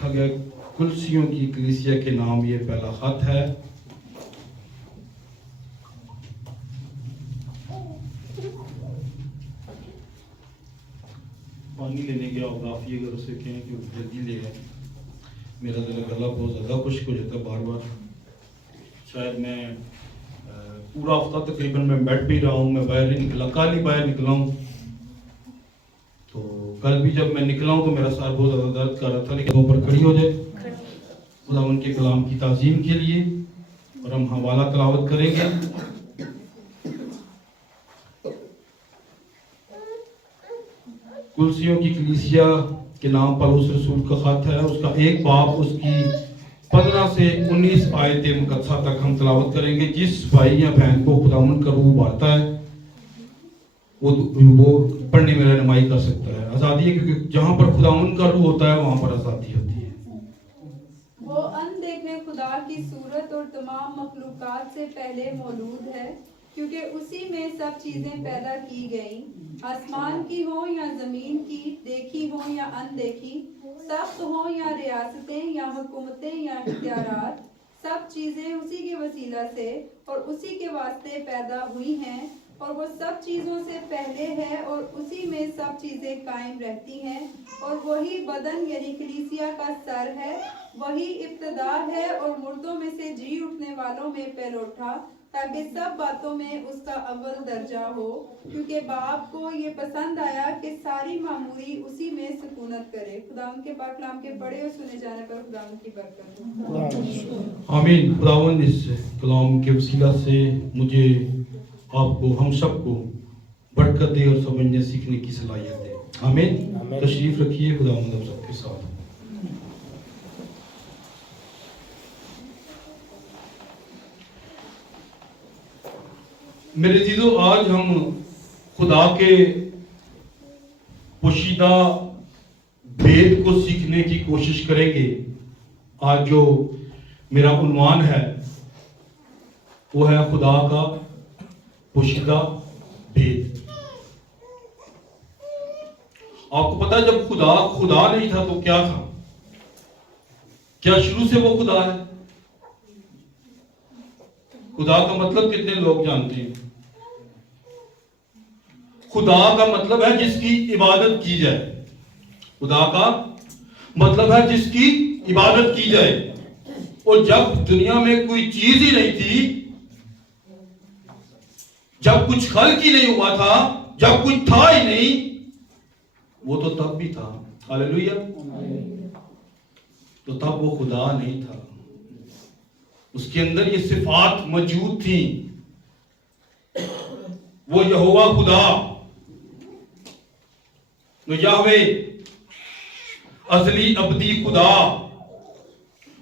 लिखा गया कुलसियों की कलीसिया के नाम ये पहला खत है। पानी लेने गया होगा, आप ये अगर उसे कहें कि जल्दी ले आए, मेरा गला बहुत ज़्यादा खुश्क हो जाता है बार बार। शायद मैं पूरा हफ्ता तकरीबन मैं बेड पे ही रहा हूँ, मैं बाहर नहीं निकला, कल ही बाहर निकला हूँ। तो कल भी जब मैं निकला हूँ तो मेरा सर बहुत ज़्यादा दर्द कर रहा था, लेकिन ऊपर खड़ी हो जाए खुदा उनके कलाम की ताज़ीम के लिए, और हम हवाला तलावत करेंगे। कुलसियों की कलीसिया के नाम पौलुस रसूल का खत है, उसका एक बाब उसकी 15 से 19 आयतें मुकद्दसा तक हम तलावत करेंगे। जिस भाई या बहन को खुदावंद का रूह बारता है वो पढ़ने में रहनुमाई कर सकता है। आज़ादी है, क्योंकि जहाँ पर खुदावंद का रूह होता है वहाँ पर आज़ादी होती है। वो अनदेखे खुदा की सूरत और तमाम मखलूकात से पहले मौजूद है, क्योंकि उसी में सब चीजें पैदा की गई, आसमान की हो या जमीन की, देखी हो या अनदेखी, सख्त हो या रियासतें या हुकूमतें या इख्तियारात, सब चीजें उसी के वसीला से और उसी के वास्ते पैदा हुई हैं, और वो सब चीजों से पहले है और उसी में सब चीजें कायम रहती हैं। और वही बदन यानी कलीसिया का सर है, वही इब्तदा है और मुर्दों में से जी उठने वालों में पहलोठा, ताकि सब बातों में उसका अव्वल दर्जा हो, क्योंकि बाप को ये पसंद आया कि सारी मामूरी उसी में सुकूनत करे। खुदावंद के पाक कलाम के पढ़े और सुने जाने पर खुदावंद की बरकत। आमीन। खुदावंद इस कलाम के वसीला से मुझे, आपको, हम सबको बरकत दे और समझने सीखने की सलाहियत दे। आमीन। तशरीफ रखिए, खुदावंद आप सबके साथ। मेरे अजीजों, आज हम खुदा के पोशीदा भेद को सीखने की कोशिश करेंगे। आज जो मेरा उन्वान है वो है खुदा का पोशीदा भेद। आपको पता है, जब खुदा नहीं था तो क्या था? क्या शुरू से वो खुदा है? खुदा का मतलब कितने लोग जानते हैं? खुदा का मतलब है जिसकी इबादत की जाए। खुदा का मतलब है जिसकी इबादत की जाए। और जब दुनिया में कोई चीज ही नहीं थी, जब कुछ खल्क ही नहीं हुआ था, जब कुछ था ही नहीं, वो तो तब भी था। हालेलुया। तो तब वो खुदा नहीं था, उसके अंदर ये सिफात मौजूद थी। वो यहोवा खुदा, वो याहवे, अज़ली अबदी खुदा,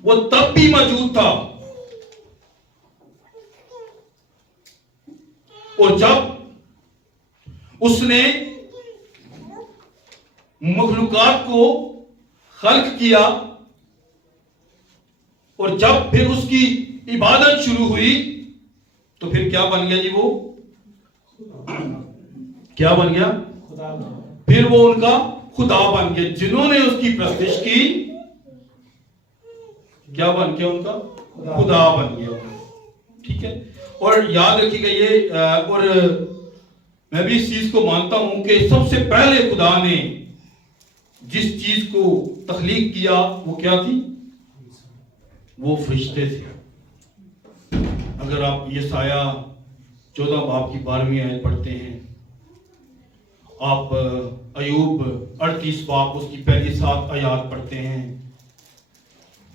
वो तब भी मौजूद था। और जब उसने मखलूकात को खल्क किया और जब फिर उसकी इबादत शुरू हुई, तो फिर क्या बन गया जी? वो क्या बन गया? खुदा। फिर वो उनका खुदा बन गया। जिन्होंने उसकी प्रस्तिश की, क्या बन गया? उनका खुदा बन गया। ठीक है। और याद रखिएगा ये, और मैं भी इस चीज को मानता हूं कि सबसे पहले खुदा ने जिस चीज को तख्लीक किया वो क्या थी? वो फरिश्ते थे। अगर आप यसाया 14 बाब की 12वीं आयत पढ़ते हैं, आप अयूब 38 बाब उसकी पहली 7 आयत पढ़ते हैं,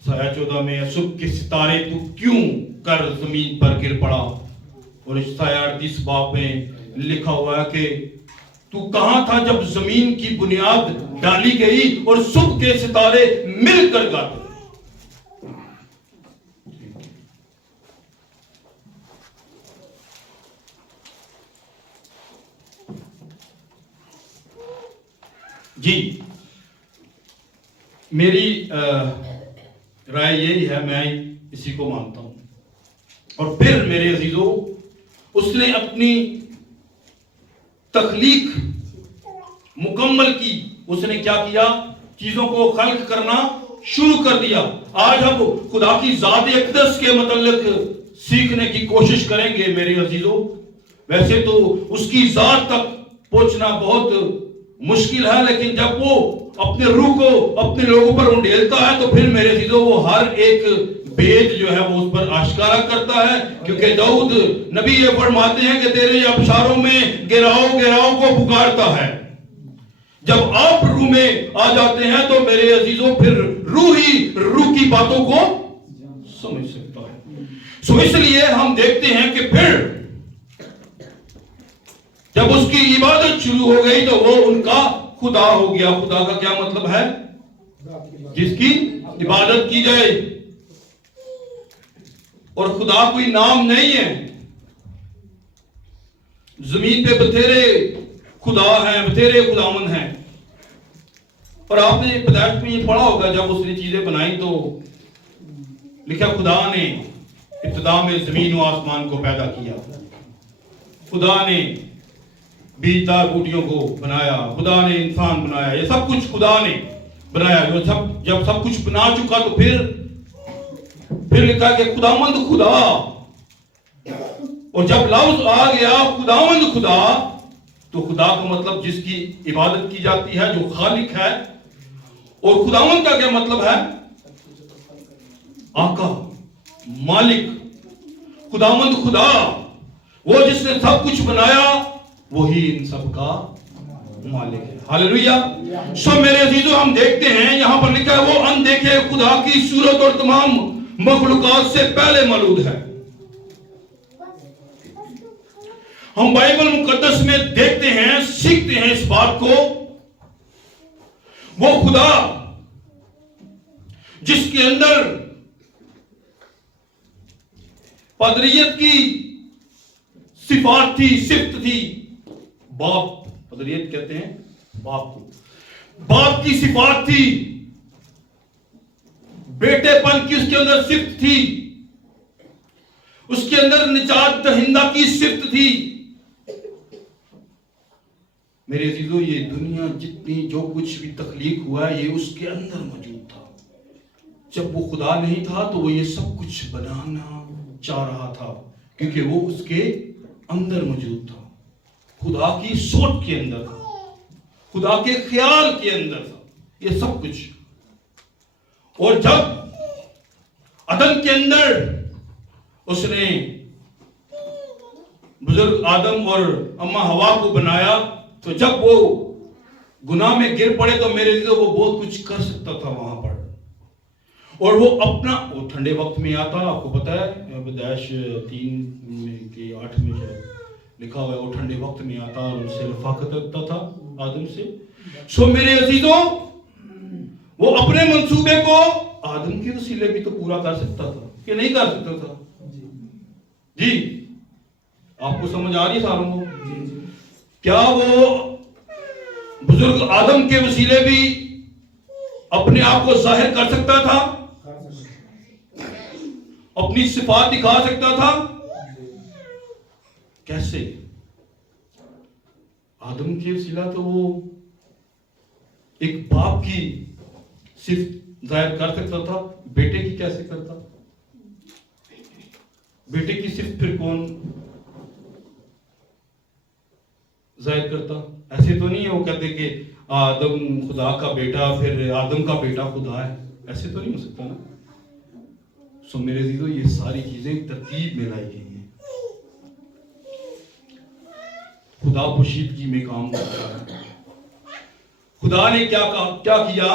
यसाया 14 में सुबह के सितारे तू क्यों कर जमीन पर गिर पड़ा, और यसाया 38 बाब में लिखा हुआ है कि तू कहां था जब जमीन की बुनियाद डाली गई और सुबह के सितारे मिलकर गाते। जी, मेरी राय यही है, मैं इसी को मानता हूं। और फिर मेरे अजीजों, उसने अपनी तख्लीक मुकम्मल की। उसने क्या किया? चीजों को खल्क करना शुरू कर दिया। आज हम खुदा की जात अक़दस के मतलब सीखने की कोशिश करेंगे मेरे अजीजों। वैसे तो उसकी जात तक पहुंचना बहुत मुश्किल है, लेकिन जब वो अपने रूह को अपने लोगों पर उंडेलता है तो फिर मेरे अजीजों वो हर एक भेद जो है वो उस पर आश्कारा करता है। क्योंकि दाऊद नबी ये फरमाते हैं कि तेरे अबशारों में गिराओ गिराओ को पुकारता है। जब आप रूह में आ जाते हैं तो मेरे अजीजों फिर रूह ही रूह की बातों को समझ सकता है। सो इसलिए हम देखते हैं कि फिर जब उसकी इबादत शुरू हो गई तो वो उनका खुदा हो गया। खुदा का क्या मतलब है? जिसकी इबादत की जाए। और खुदा कोई नाम नहीं है। जमीन पे बथेरे खुदा हैं, बथेरे खुदावन हैं। और आपने पैदाइश में ये पढ़ा होगा, जब उसने चीजें बनाई तो लिखा खुदा ने इब्तिदा में जमीन और आसमान को पैदा किया। खुदा ने बीजदार बूटियों को बनाया, खुदा ने इंसान बनाया। ये सब कुछ खुदा ने बनाया। जब सब कुछ बना चुका तो फिर लिखा कि खुदावंद खुदा। और जब लफ्ज आ गया खुदावंद खुदा तो खुदा का मतलब जिसकी इबादत की जाती है, जो खालिक है। और खुदावंद का क्या मतलब है? आका, मालिक। खुदावंद खुदा वो जिसने सब कुछ बनाया, वही इन सब का मालिक है। हालेलुया। सो मेरे अजीजों, हम देखते हैं यहां पर लिखा है वो अनदेखे खुदा की सूरत और तमाम मखलूकात से पहले मौजूद है। हम बाइबल मुकद्दस में देखते हैं, सीखते हैं इस बात को। वो खुदा जिसके अंदर पदरियत की सिफात थी, सिफ्त थी। बाप, पदरियत कहते हैं बाप को। बाप की सिफात थी, बेटेपन की उसके अंदर सिफ्त थी, उसके अंदर निजात दहिंदा की सिफ्त थी। मेरे अजीजों, ये दुनिया जितनी जो कुछ भी तख्लीक हुआ है, ये उसके अंदर मौजूद था। जब वो खुदा नहीं था तो वो ये सब कुछ बनाना चाह रहा था, क्योंकि वो उसके अंदर मौजूद था। खुदा की सोच के अंदर था, खुदा के ख्याल के अंदर था ये सब कुछ। और जब अदन के अंदर उसने बुजुर्ग आदम और अम्मा हवा को बनाया, तो जब वो गुनाह में गिर पड़े तो मेरे लिए वो बहुत कुछ कर सकता था वहां पर। और वो अपना वो ठंडे वक्त में आता, आपको पता है पैदाइश 3:8 में लिखा हुआ है, वो ठंडे वक्त में आता और उनसे रफाकत रखता था आदम से। सो मेरे अजीजों, वो अपने मंसूबे को आदम के वसीले भी तो पूरा कर सकता था कि नहीं कर सकता था? जी, आपको समझ आ रही सारों को? क्या वो बुजुर्ग आदम के वसीले भी अपने आप को जाहिर कर सकता था, अपनी सिफात दिखा सकता था? कैसे? आदम के वसीला तो वो एक बाप की सिर्फ जाहिर कर सकता था, बेटे की कैसे करता? बेटे की सिर्फ फिर कौन जाहिर करता? ऐसे तो नहीं है वो कहते कि आदम खुदा का बेटा, फिर आदम का बेटा खुदा है, ऐसे तो नहीं हो सकता ना। सो मेरे अजीजों, ये सारी चीजें तरतीब में लाई गई हैं। खुदा पोशीदगी में काम करता है। खुदा ने क्या किया?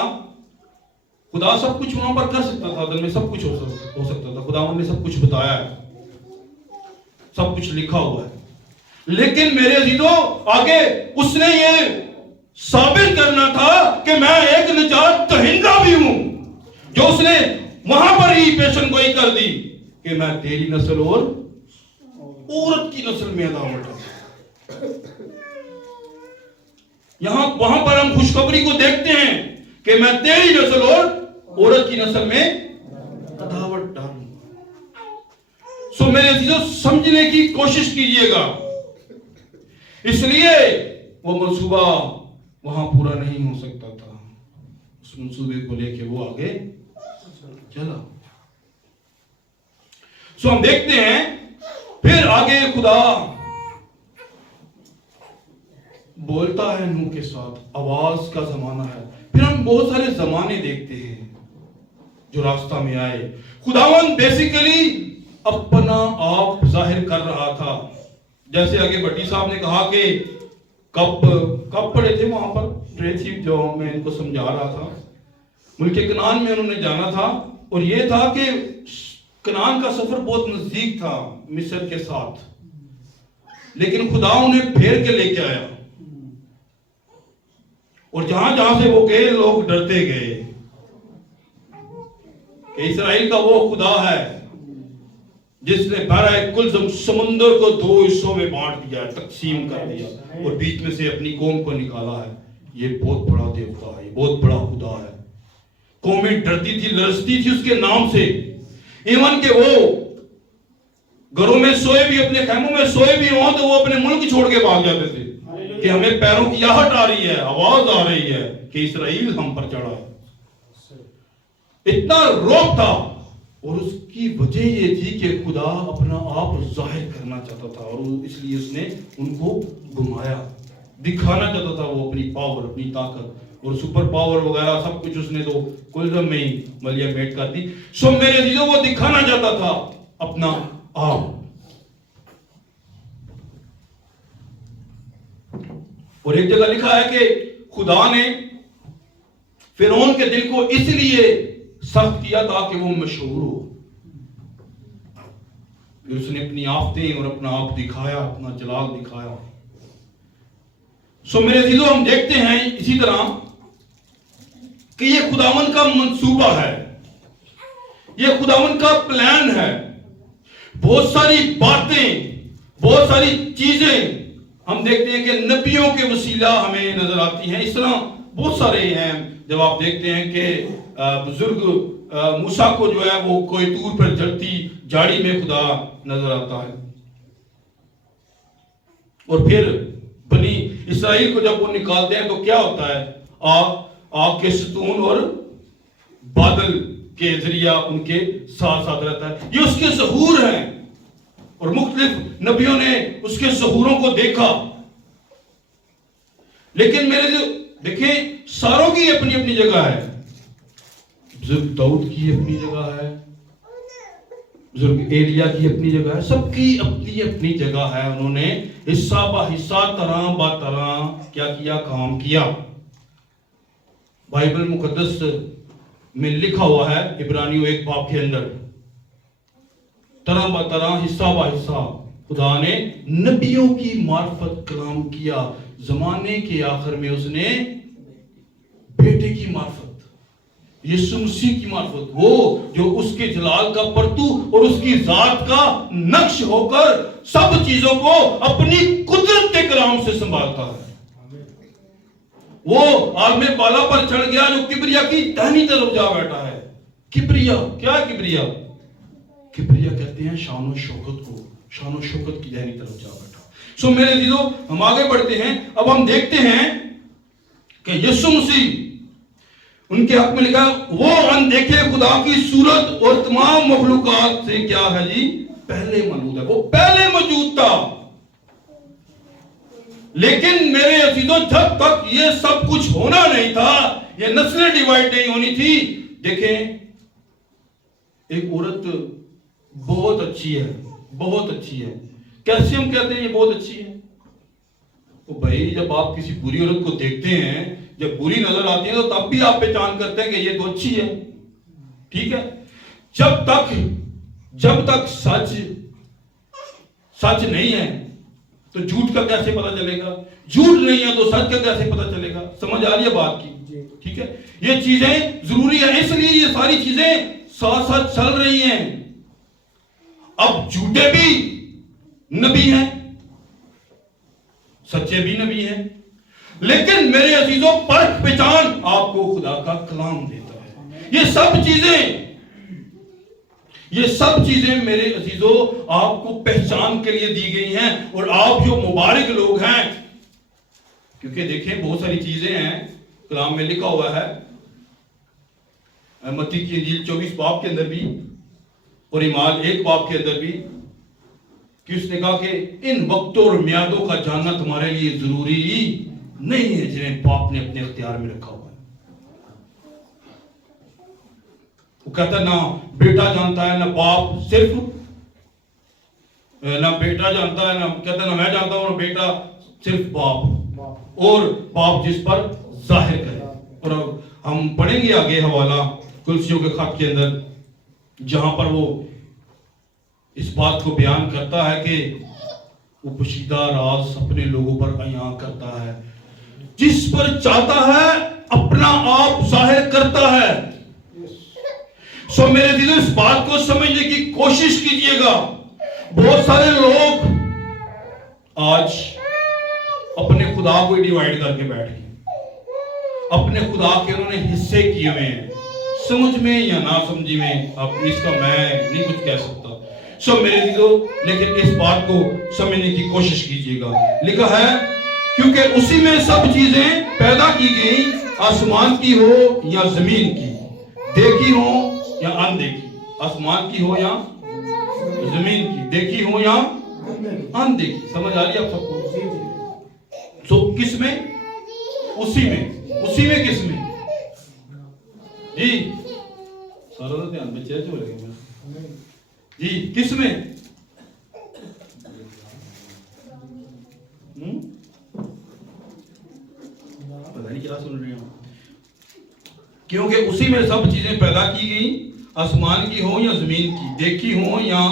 खुदा सब कुछ वहां पर कर सकता था, आदम में सब कुछ हो सकता था। खुदा ने सब कुछ बताया है, सब कुछ लिखा हुआ है। लेकिन मेरे अजीजों, आगे उसने ये साबित करना था कि मैं एक निजात दहिंदा भी हूं, जो उसने वहां पर ही पेशन गोई कर दी कि मैं तेरी नस्ल और औरत की नस्ल में अदावत है। वहां पर हम खुशखबरी को देखते हैं कि मैं तेरी नस्ल और औरत की नस्ल में अदावत डालूंगा। सो मेरे अजीजों, समझने की कोशिश कीजिएगा। इसलिए वो मंसूबा वहां पूरा नहीं हो सकता था। उस मंसूबे को लेके वो आगे चला। सो हम देखते हैं फिर आगे खुदा बोलता है नूह के साथ, आवाज का जमाना है। फिर हम बहुत सारे जमाने देखते हैं जो रास्ता में आए। खुदावन बेसिकली अपना आप जाहिर कर रहा था। जैसे आगे भट्टी साहब ने कहा कि कब पड़े थे वहां पर ट्रेसी, जो मैं इनको समझा रहा था, मुल्क कनान में उन्होंने जाना था और यह था कि कनान का सफर बहुत नजदीक था मिस्र के साथ, लेकिन खुदा उन्हें फेर के लेके आया और जहां जहां से वो गए लोग डरते गए कि इस्राएल का वो खुदा है जिसने बहरा कुल समुद्र को 2 हिस्सों में बांट दिया, तकसीम कर दिया और बीच में से अपनी कौम को निकाला है। ये बहुत बड़ा देवता है, ये बहुत बड़ा खुदा है। कौमें डरती थी, लरजती थी उसके नाम से। इवन के वो घरों में सोए भी, अपने खैमों में सोए भी हों तो वो अपने मुल्क छोड़ के भाग जाते थे कि हमें पैरों की आहट आ रही है, आवाज आ रही है कि इस्राएल हम पर चढ़ा है। इतना रौब था और उसकी वजह ये थी कि खुदा अपना आप जाहिर करना चाहता था और इसलिए उसने उनको घुमाया, दिखाना चाहता था वो अपनी पावर, अपनी ताकत और सुपर पावर वगैरह सब कुछ उसने तो कुलजम में ही मलिया मेट कर दी। सो मेरे दीदों वो दिखाना चाहता था अपना आप। और एक जगह लिखा है कि खुदा ने फिरौन के दिल को इसलिए सख्त किया ताकि वो मशहूर हो। फिर उसने अपनी आफतें और अपना आप दिखाया, अपना जलाल दिखाया। सो मेरे दिलों हम देखते हैं इसी तरह कि ये खुदावन का मंसूबा है, ये खुदावन का प्लान है। बहुत सारी बातें, बहुत सारी चीजें हम देखते हैं कि नबियों के वसीला हमें नजर आती हैं। इस तरह बहुत सारे हैं। जब आप देखते हैं कि बुजुर्ग मूसा को जो है वो कोई तूर पर जलती झाड़ी में खुदा नजर आता है। और फिर बनी इस्राएल को जब वो निकालते हैं तो क्या होता है, आग के सतून और बादल के जरिया उनके साथ साथ रहता है। ये उसके ज़हूर हैं और मुख्तलिफ नबियों ने उसके ज़हूरों को देखा। लेकिन मेरे जो देखें, सारों की अपनी अपनी जगह है। बुजुर्ग दाऊद की अपनी जगह है, बुजुर्ग एलिया की अपनी जगह है, सबकी अपनी अपनी जगह है। उन्होंने हिस्सा बा हिस्सा, तरह बा तरह क्या किया, काम किया। बाइबल मुकद्दस में लिखा हुआ है इब्रानियों 1 बाब के अंदर, तरह ब तरह, हिस्सा बा हिस्सा खुदा ने नबियों की मार्फत कलाम किया। जमाने के आखिर में उसने बेटे की मार्फत, यीशु मसीह की मार्फत, वो जो उसके जलाल का परतू और उसकी जात का नक्श होकर सब चीजों को अपनी कुदरत के कलाम से संभालता है। वो आलमे बाला पर चढ़ गया जो किबरिया की दाहिनी तरफ जा बैठा है। किबरिया क्या है? किबरिया कहते हैं शान और शौकत को, शान और शौकत की दाहिनी तरफ जा बैठा। सो मेरे दिलों, हम आगे बढ़ते हैं। अब हम देखते हैं कि यीशु मसीह उनके हक में लिखा, वो अनदेखे खुदा की सूरत और तमाम मखलूकात से क्या है जी, पहले मौजूद है। वो पहले मौजूद था। लेकिन मेरे अजीजों, जब तक ये सब कुछ होना नहीं था, ये नस्लें डिवाइड नहीं होनी थी। देखें, एक औरत बहुत अच्छी है, बहुत अच्छी है। कैसे हम कहते हैं ये बहुत अच्छी है? तो भाई, जब आप किसी बुरी औरत को देखते हैं, जब बुरी नजर आती है तो तब भी आप पहचान करते हैं कि ये तो अच्छी है, ठीक है। जब तक सच नहीं है तो झूठ का कैसे पता चलेगा? झूठ नहीं है तो सच का कैसे पता चलेगा? समझ आ रही है बात की? ठीक है, ये चीजें जरूरी है, इसलिए ये सारी चीजें साथ साथ चल रही हैं। अब झूठे भी नबी हैं, सच्चे भी नबी हैं, लेकिन मेरे अजीजों, परख पहचान आपको खुदा का कलाम देता है। ये सब चीजें मेरे अजीजों आपको पहचान के लिए दी गई हैं। और आप जो मुबारक लोग हैं, क्योंकि देखें बहुत सारी चीजें हैं कलाम में लिखा हुआ है मत्ती की इंजील 24 बाब के अंदर भी और इमाल 1 बाब के अंदर भी कि उसने कहा कि इन वक्तों और म्यादों का जानना तुम्हारे लिए जरूरी नहीं है जिन्हें बाप ने अपने अख्तियार में रखा हुआ है। वो कहता ना बेटा जानता है ना बाप, सिर्फ ना बेटा जानता है, ना कहता ना मैं जानता हूं, ना बेटा, सिर्फ बाप, और बाप जिस पर जाहिर करे। और अब हम पढ़ेंगे आगे हवाला कुलसियों के खत के अंदर, जहां पर वो इस बात को बयान करता है कि वो पोशीदा राज अपने लोगों पर अयां करता है, जिस पर चाहता है अपना आप जाहिर करता है। सो मेरे दिल इस बात को समझने की कोशिश कीजिएगा। बहुत सारे लोग आज अपने खुदा को डिवाइड करके बैठ गए, अपने खुदा के उन्होंने हिस्से किए हुए हैं, समझ में या ना समझी में, अब इसका मैं नहीं कुछ कह सकता। सो मेरे दिलो, लेकिन इस बात को समझने की कोशिश कीजिएगा। लिखा है क्योंकि उसी में सब चीजें पैदा की गई, आसमान की हो या जमीन की, देखी हो या अनदेखी, आसमान की हो या जमीन की, देखी हो या अनदेखी। समझ आ रही है आप सबको? तो किस में? उसी में। उसी में किस में जी? सारा तो ध्यान में चेंज हो रहा है जी। किस में? पता नहीं क्या सुन रहे हो। क्योंकि उसी में सब चीजें पैदा की गई, आसमान की हो या जमीन की, देखी हो या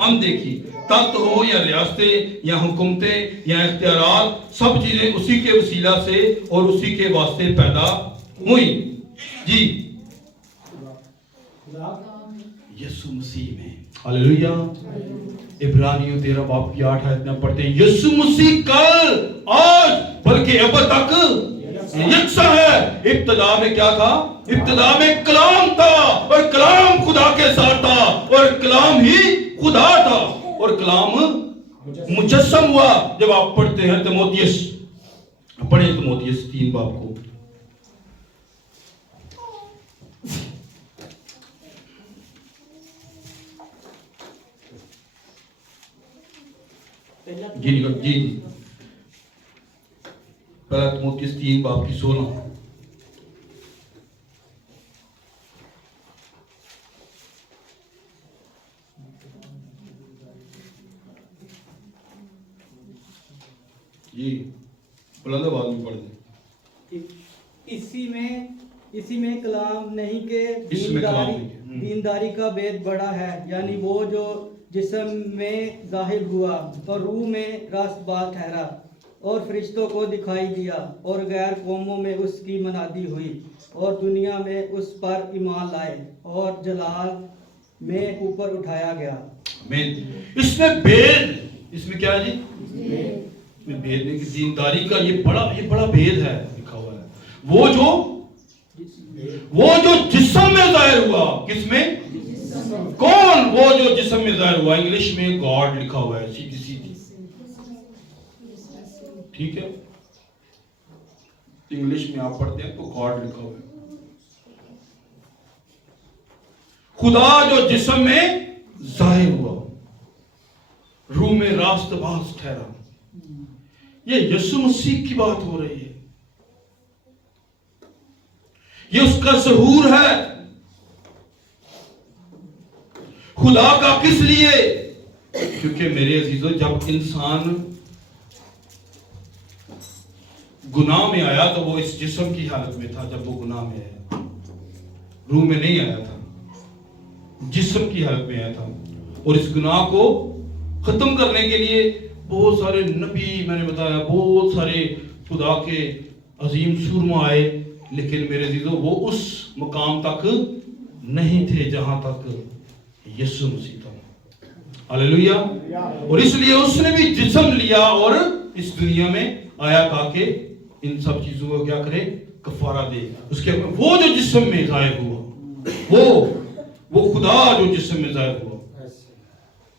अनदेखी, तख्त हो या रियासतें या हुकूमतें या इख्तियारात, सब चीजें उसी के वसीला से और उसी के वास्ते पैदा हुई जी, यीशु मसीह में। हालेलुया। इब्रानियों 13 बाब की 8 आयत में पढ़ते हैं, यीशु मसीह कल आज बल्कि अब तक यकसा है। इब्तिदा में क्या था? इब्तिदा में कलाम था, और कलाम खुदा के साथ था, और कलाम ही खुदा था, और कलाम मुजस्सम हुआ। जब आप पढ़ते हैं तीमुथियुस, पढ़े तीमुथियुस 3 बाब को, जी पहला तीमुथियुस 3 बाब की 16। जी बुलंद आवाज में पढ़ दे। इसी में कलाम नहीं के दीनदारी का भेद बड़ा है, यानी वो जो जिस्म में जाहिर हुआ और रूह में रास्तबाज ठहरा और फरिश्तों को दिखाई दिया, और गैर कौमों में उसकी मनादी हुई, और दुनिया में उस पर ईमान लाए, और जलाल में ऊपर उठाया गया। आमीन। इसमें भेद, इसमें क्या है जी? इसमें भेद नहीं, दीनदारी का ये बड़ा भेद है लिखा हुआ है। वो जो जिस्म में जाहिर हुआ, किसमें? कौन? वो जो जिस्म में जाहिर हुआ। इंग्लिश में गॉड लिखा हुआ है, सीधी सीधी, ठीक है। इंग्लिश में आप पढ़ते हैं तो गॉड लिखा हुआ है। खुदा जो जिस्म में जाहिर हुआ, रूह में रास्तबाज ठहरा। ये यीशु मसीह की बात हो रही है, ये उसका ज़हूर है। खुदा का किस लिए? क्योंकि मेरे अजीजों, जब इंसान गुनाह में आया तो वो इस जिस्म की हालत में था। जब वो गुनाह में आया, रूह में नहीं आया था, जिस्म की हालत में आया था। और इस गुनाह को खत्म करने के लिए बहुत सारे नबी, मैंने बताया, बहुत सारे खुदा के अजीम सूरमा आए, लेकिन मेरे अजीजों वो उस मकाम तक नहीं थे जहां तक यीशु मसीह था। हालेलुया। और इसलिए उसने भी जिस्म लिया और इस दुनिया में आया ताकि इन सब चीजों को क्या करे? कफारा दे। उसके वो जो जिस्म में जाहिर हुआ, वो खुदा जो जिस्म में जाहिर हुआ।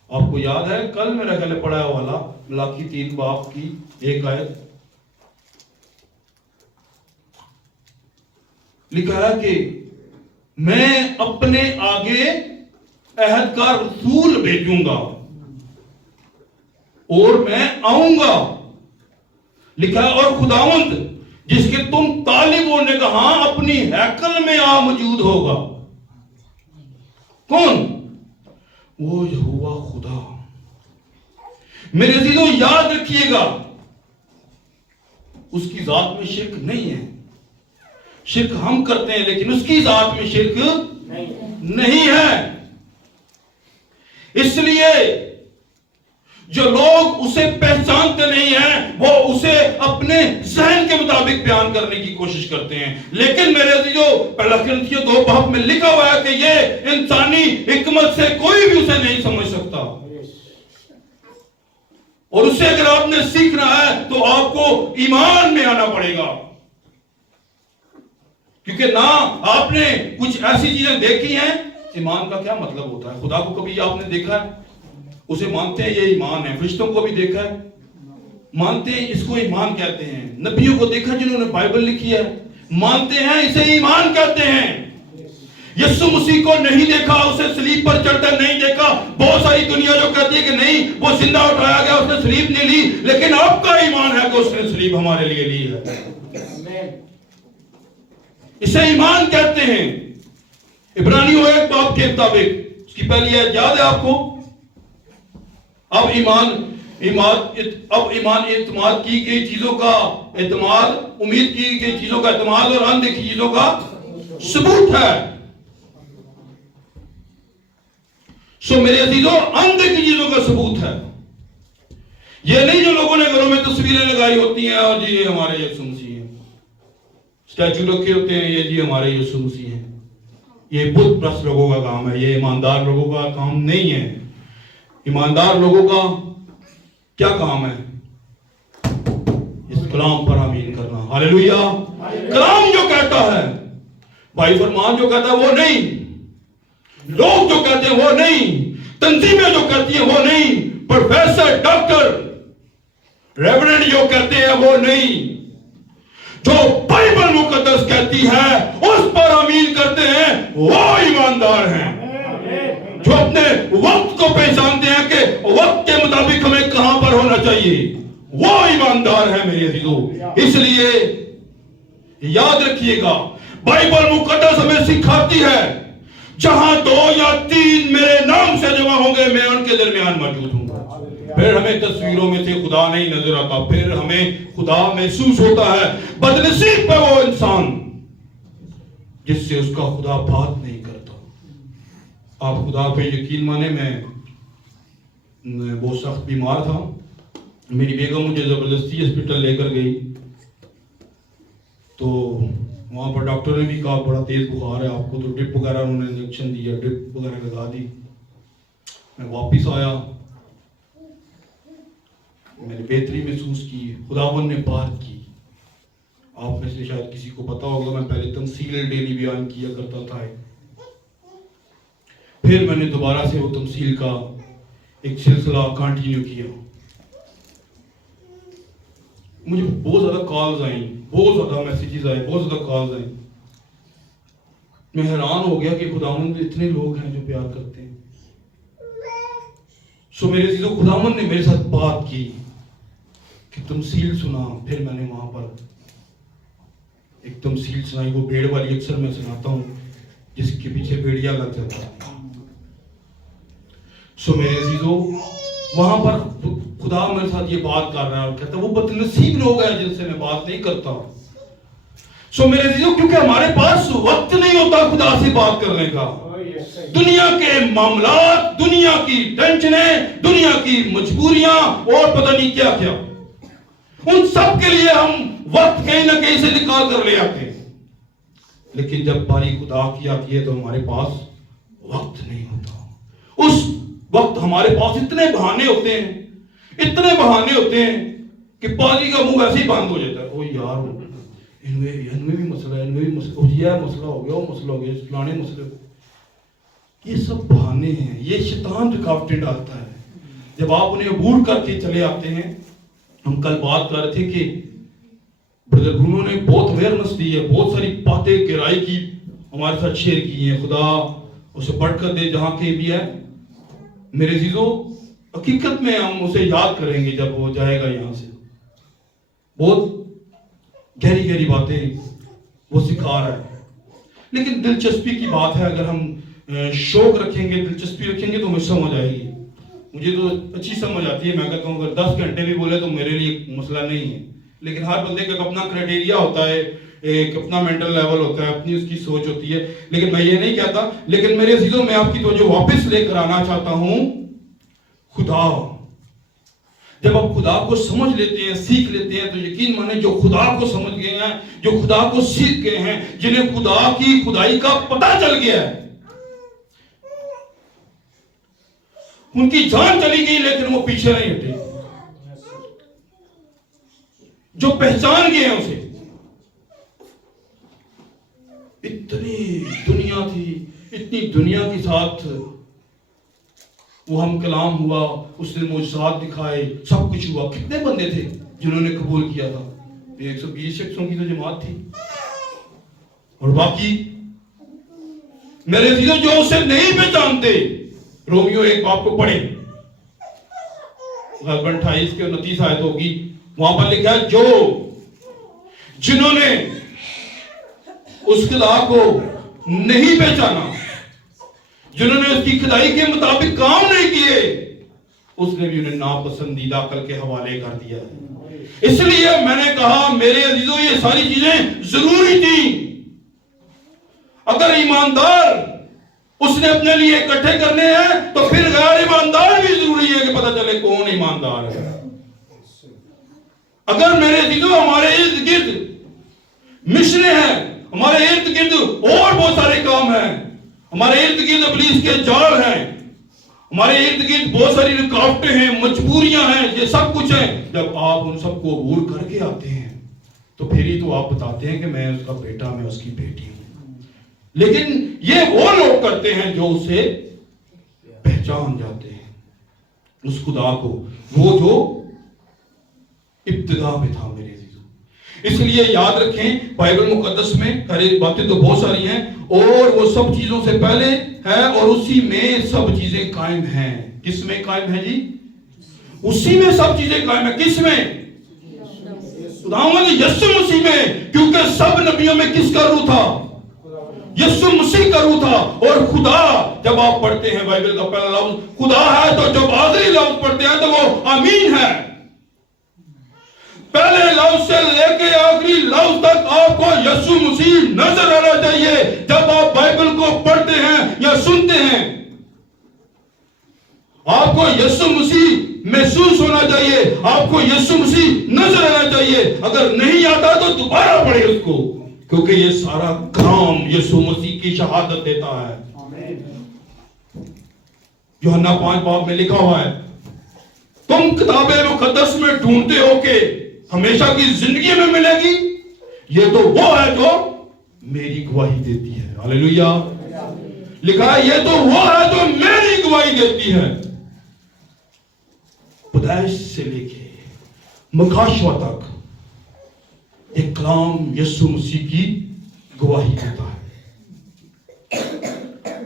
आपको याद है कल मेरा ख्याल पढ़ाया वाला मलाकी 3 बाब की 1 आयत, लिखा है कि मैं अपने आगे अहद का रसूल भेजूंगा और मैं आऊंगा। लिखा है, और खुदावंद जिसके तुम तालिब हो ने कहा अपनी हैकल में आ मौजूद होगा। कौन? वो यहोवा खुदा। मेरे अजीजों याद रखिएगा, उसकी जात में शिर्क नहीं है। शिर्क हम करते हैं लेकिन उसकी जात में शिर्क नहीं है। इसलिए जो लोग उसे पहचानते नहीं हैं वो उसे अपने जहन के मुताबिक बयान करने की कोशिश करते हैं। लेकिन मेरे अजीजों, पहला कुरिन्थियों 2 में लिखा हुआ है कि ये इंसानी हिकमत से कोई भी उसे नहीं समझ सकता। और उससे अगर आपने सीखना है तो आपको ईमान में आना पड़ेगा, क्योंकि ना आपने कुछ ऐसी चीजें देखी हैं। ईमान का क्या मतलब होता है? खुदा को कभी आपने देखा है? उसे मानते हैं ये ईमान है। फरिश्तों को भी देखा है, मानते हैं इसको ईमान कहते हैं। नबियों को देखा जिन्होंने बाइबल लिखी है, मानते हैं इसे ईमान कहते हैं। यीशु मसीह को नहीं देखा, उसे सलीब पर चढ़ते नहीं देखा। बहुत सारी दुनिया जो कहती है कि नहीं वो जिंदा उठाया गया, उसने सलीब नहीं ली, लेकिन आपका ईमान है कि उसने सलीब हमारे लिए ली है। इसे ईमान कहते हैं। इब्रानियों 1 के मुताबिक, उसकी पहली आयत याद है आपको? अब ईमान इत्माद की गई चीजों का इत्माद, उम्मीद की गई चीजों का इत्माद और अनदेखी चीजों का सबूत है। सो मेरे अजीजों, अनदेखी चीजों का सबूत है। ये नहीं जो लोगों ने घरों में तस्वीरें लगाई होती हैं और जी ये हमारे यीशु मसीह हैं, स्टैचू रखे होते हैं, ये जी हमारे यीशु मसीह हैं। ये बुत प्रस्त लोगों का काम है, ये ईमानदार लोगों का काम नहीं है। ईमानदार लोगों का क्या काम है? इस कलाम पर आमीन करना। हालेलुया। कलाम जो कहता है, भाई फरमान जो कहता है वो नहीं, लोग जो कहते हैं वो नहीं, तंजीमें जो कहती हैं वो नहीं, प्रोफेसर डॉक्टर रेवरेंड जो कहते हैं वो नहीं, जो बाइबल मुकद्दस कहती है उस पर आमीन करते हैं, वो ईमानदार हैं। जो अपने वक्त को पहचानते हैं कि वक्त के मुताबिक हमें कहां पर होना चाहिए, वो ईमानदार है मेरे अजीजों। इसलिए याद रखिएगा, बाइबल मुकद्दस हमें सिखाती है जहां 2 या 3 मेरे नाम से जमा होंगे मैं उनके दरमियान मौजूद हूं। फिर हमें तस्वीरों में से खुदा नहीं नजर आता, फिर हमें खुदा महसूस होता है। बदनसीब है वो इंसान जिससे उसका खुदा बात नहीं करता। आप खुदा पे यकीन माने, मैं बहुत सख्त बीमार था। मेरी बेगम मुझे जबरदस्ती हॉस्पिटल लेकर गई, तो वहां पर डॉक्टर ने भी कहा बड़ा तेज बुखार है आपको, तो ड्रिप वगैरह उन्होंने इंजेक्शन दिया, ड्रिप वगैरह लगा दी। मैं वापस आया, मैंने बेहतरी महसूस की, खुदावन ने बात की। आप में से शायद किसी को पता होगा, मैं पहले तमसील डेली बयान किया करता था, फिर मैंने दोबारा से वो तमसील का एक सिलसिला कंटिन्यू किया। मुझे बहुत ज्यादा कॉल्स आई, बहुत ज्यादा मैसेजेस आए, बहुत ज्यादा कॉल्स आई। मैं हैरान हो गया कि खुदावंद इतने लोग हैं जो प्यार करते हैं। सो मेरे चीजों खुदावंद ने मेरे साथ बात की कि तमसील सुना। फिर मैंने वहां पर एक तमसील सुनाई, वो भेड़ वाली अक्सर मैं सुनाता हूं जिसके पीछे भेड़िया लग जाता है। सो मेरे अजीजों, वहां पर खुदा मेरे साथ ये बात कर रहा है और कहता है वो बदनसीब लोग हैं जिनसे मैं बात नहीं करता। सो मेरे अजीजों, क्योंकि हमारे पास वक्त नहीं होता खुदा से बात करने का। दुनिया के मामलात, दुनिया की टेंशनें, दुनिया की मजबूरियां और पता नहीं क्या क्या, उन सब के लिए हम वक्त कहीं ना कहीं से निकाल कर ले आते हैं। लेकिन जब बारी खुदा की आती है तो हमारे पास वक्त नहीं होता। उस वक्त हमारे पास इतने बहाने होते हैं, इतने बहाने होते हैं कि पानी का मुंह ऐसे ही बंद हो जाता है। ओ यार, इनमें भी मसला है, इनमें भी मसला, यह मसला हो गया, वो मसला हो गया, फलाने मसले। ये सब बहाने हैं, ये शैतान रुकावटें डालता है। जब आप उन्हें अबूर करके चले आते हैं, हम कल बात कर रहे थे कि ब्रदर ब्रूनो ने बहुत अवेयरनेस दी है, बहुत सारी बातें गहराई की हमारे साथ शेयर की हैं। खुदा उसे बरकत दे जहां के भी है। मेरे अजीजों, हकीकत में हम उसे याद करेंगे जब वो जाएगा यहाँ से। बहुत गहरी गहरी बातें वो सिखा रहा है। लेकिन दिलचस्पी की बात है, अगर हम शौक रखेंगे, दिलचस्पी रखेंगे तो हमें समझ आएगी। मुझे तो अच्छी समझ आती है। मैं कहता हूँ अगर 10 घंटे भी बोले तो मेरे लिए मसला नहीं है। लेकिन हर बंदे का अपना क्राइटेरिया होता है, एक अपना मेंटल लेवल होता है, अपनी उसकी सोच होती है। लेकिन मैं ये नहीं कहता। लेकिन मेरे अजीजों, मैं आपकी तवज्जो वापस लेकर आना चाहता हूं खुदा। जब आप खुदा को समझ लेते हैं, सीख लेते हैं, तो यकीन माने जो खुदा को समझ गए हैं, जो खुदा को सीख गए हैं, जिन्हें खुदा की खुदाई का पता चल गया है, उनकी जान चली गई लेकिन वो पीछे नहीं हटे। जो पहचान गए हैं उसे, इतनी दुनिया थी, इतनी दुनिया के साथ वो हम कलाम हुआ, उसने मुझसात दिखाए, सब कुछ हुआ। कितने बंदे थे जिन्होंने कबूल किया था? 120 शख्सों की तो जमात थी। और बाकी मेरे अजीजों जो उसे नहीं पहचानते, रोमियो 1 बाप को पढ़े, 28 के 29 आयत होगी, वहां पर लिखा है जो जिन्होंने उस खुदा को नहीं पहचाना, जिन्होंने उसकी खुदाई के मुताबिक काम नहीं किए, उसने भी उन्हें नापसंदीदा अकल के हवाले कर दिया है। इसलिए मैंने कहा मेरे अजीजों, ये सारी चीजें जरूरी थी। अगर ईमानदार उसने अपने लिए इकट्ठे करने हैं तो फिर गैर ईमानदार भी जरूरी है कि पता चले कौन ईमानदार है। अगर मेरे अजीजों हमारे इर्द गिर्द मिशने हैं, हमारे इर्द गिर्द और बहुत सारे काम हैं, हमारे इर्द गिर्द इब्लीस के जाल हैं, हमारे इर्द गिर्द बहुत सारी रुकावटें हैं, मजबूरियां हैं, ये सब कुछ है। जब आप उन सबको अबूर करके आते हैं तो फिर ही तो आप बताते हैं कि मैं उसका बेटा, मैं उसकी बेटी हूं। लेकिन ये वो लोग करते हैं जो उसे पहचान जाते हैं, उस खुदा को, वो जो इब्तिदा में था। मेरे अजीजों, इसलिए याद रखें, बाइबल मुकद्दस में हर बातें तो बहुत सारी हैं, और वो सब चीजों से पहले है और उसी में सब चीजें कायम हैं। किस में कायम है जी? उसी में सब चीजें कायम है। किस में? यीशु मसीह में। क्योंकि सब नबियों में किसका रूह था? यीशु मसीह का रूह था। और खुदा, जब आप पढ़ते हैं बाइबल का पहला लफ्ज खुदा है, तो जब आखिरी लफ्ज पढ़ते हैं तो वो आमीन है। पहले लफ्ज से लेके आखिरी लफ्ज तक आपको यीशु मसीह नजर आना चाहिए जब आप बाइबल को पढ़ते हैं या सुनते हैं। आपको यीशु मसीह महसूस होना चाहिए, आपको यीशु मसीह नजर आना चाहिए। अगर नहीं आता तो दोबारा पढ़े उसको, क्योंकि ये सारा काम यीशु मसीह की शहादत देता है। यूहन्ना 5 बाब में लिखा हुआ है, तुम किताबे मुकद्दस में ढूंढते हो कि हमेशा की जिंदगी में मिलेगी, ये तो वो है जो मेरी गवाही देती है। हालेलुया। लिखा है ये तो वो है जो मेरी गवाही देती है। पैदाइश से लेके मखाशवा तक एक कलाम यीशु मसीह की गवाही देता है।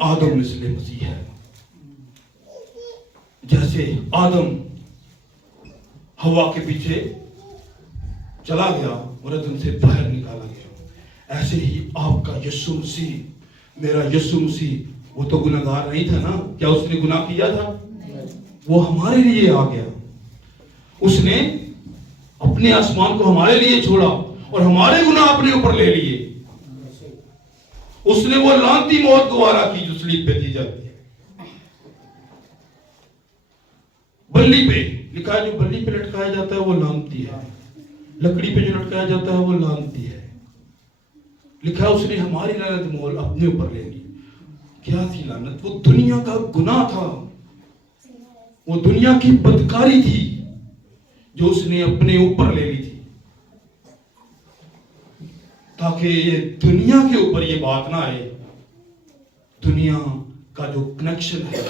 आदम मिस्ले मसीह है। जैसे आदम हवा के पीछे चला गया और अदन से बाहर निकाला गया, ऐसे ही आपका यीशु मसीह, मेरा यीशु मसीह, वो तो गुनाहगार नहीं था ना? क्या उसने गुनाह किया था? वो हमारे लिए आ गया। उसने अपने आसमान को हमारे लिए छोड़ा और हमारे गुनाह अपने ऊपर ले लिए। उसने वो लानती मौत गवारा की जो सलीब पे दी जाती है। बल्ली पे लिखा है, जो बल्ली पे लटकाया जाता है वो लानती है, लकड़ी पे जो लटकाया जाता है वो लानती है। लिखा है उसने हमारी लानत मोल अपने ऊपर ले ली। क्या थी लानत? वो दुनिया का गुनाह था, वो दुनिया की बदकारी थी जो उसने अपने ऊपर ले ली थी, ताकि ये दुनिया के ऊपर ये बात ना आए। दुनिया का जो कनेक्शन है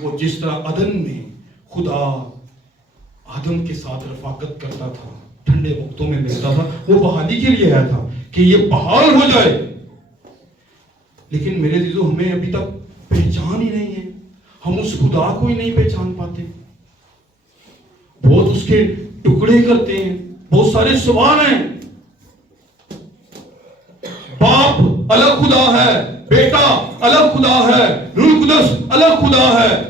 वो जिस तरह अदन में खुदा आदम के साथ रफाकत करता था, ठंडे वक्तों में मिलता था, वो बहाली के लिए आया था कि ये बहाल हो जाए। लेकिन मेरे अजीजों हमें अभी तक पहचान ही नहीं है, हम उस खुदा को ही नहीं पहचान पाते। बहुत उसके टुकड़े करते हैं, बहुत सारे सवाल हैं। बाप अलग खुदा है, बेटा अलग खुदा है, रूह कुदस अलग खुदा है।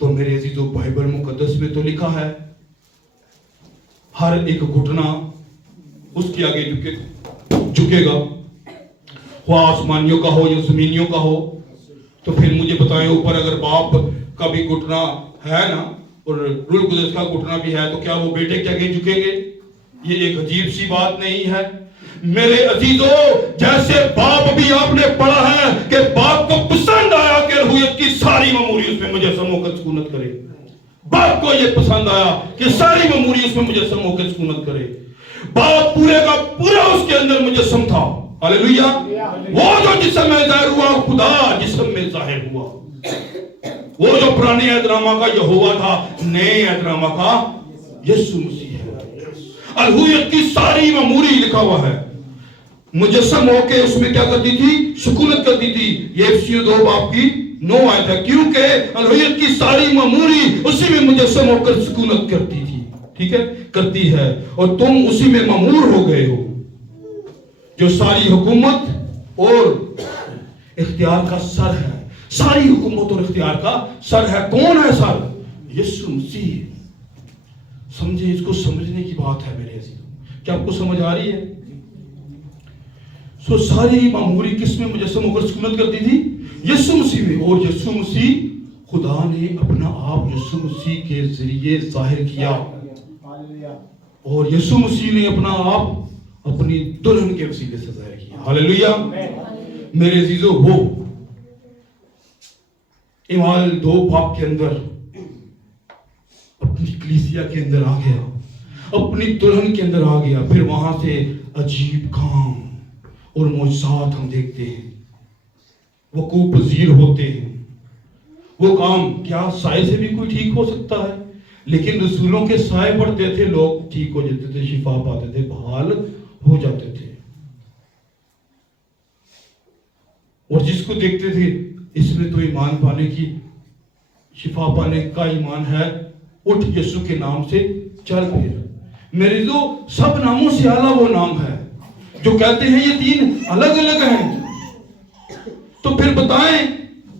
तो मेरे अजीजों बाइबल मुकद्दस में तो लिखा है हर एक घुटना उसके आगे झुकेगा, वो आसमानियों का हो या जमीनियों का हो। तो फिर मुझे बताएं, ऊपर अगर बाप का भी घुटना है ना और रूह कुदस का घुटना भी है, तो क्या वो बेटे के आगे झुकेंगे? ये एक अजीब सी बात नहीं है मेरे अजीजों? जैसे बाप भी आपने पढ़ा है कि बाप को पसंद आया कि रूहियत की सारी ममूरी उसमें मुजस्सम होकर सुकूनत करे। बाप को ये पसंद आया कि सारी ममूरी उसमें मुजस्सम होकर सुकूनत करे। बाप पूरे का पूरा उसके अंदर मुजस्सम था। हालेलुया। वो जो जिस्म में जाहिर हुआ, खुदा जिस्म में जाहिर हुआ। वो जो पुराने ऐतरामा का यहोवा था, नए ऐतरामा का यीशु मसीह है। अलहुयत की सारी ममूरी लिखा हुआ है, मुजस्सम होके उसमें क्या करती थी? सुकूनत करती थी। ये एफएसियों 2 बाब की 9 आयत है, क्योंकि अलहुयत की सारी ममूरी उसी में मुजस्सम होकर सुकूनत करती थी। ठीक है, करती है, और तुम उसी में ममूर हो गए हो। जो सारी हुकूमत और इख्तियार का सर है, सारी हुकूमत और इख्तियार का सर है। कौन है सर? यीशु मसीह। समझे, इसको समझने की बात है मेरे अजीजों। क्या आपको समझ आ रही है? सो सारी मामूरी किसमें मुजस्सम होकर सुकूनत करती थी? यीशु मसीह में। और यीशु मसीह, खुदा ने अपना आप यीशु मसीह के जरिए जाहिर किया, और यीशु मसीह ने अपना आप अपनी दुल्हन के वसीले से जाहिर किया। हालेलुया। मेरे अजीजों, वो इमाल 2 बाब के अंदर अपनी कलीसिया के अंदर आ गया, अपनी दुल्हन के अंदर आ गया। फिर वहां से अजीब काम और मौजज़ात हम देखते हैं, वकूफ पजीर होते हैं। वो काम क्या साए से भी कोई ठीक हो सकता है? लेकिन रसूलों के साए पड़ते थे, लोग ठीक हो जाते थे, शिफा पाते थे, बहाल हो जाते थे। और जिसको देखते थे इसमें तो ईमान पाने की, शिफा पाने का ईमान है, उठ यीशु के नाम से चल फिर। मेरे जो सब नामों से आला वो नाम है जो कहते हैं ये 3 अलग अलग हैं। तो फिर बताएं,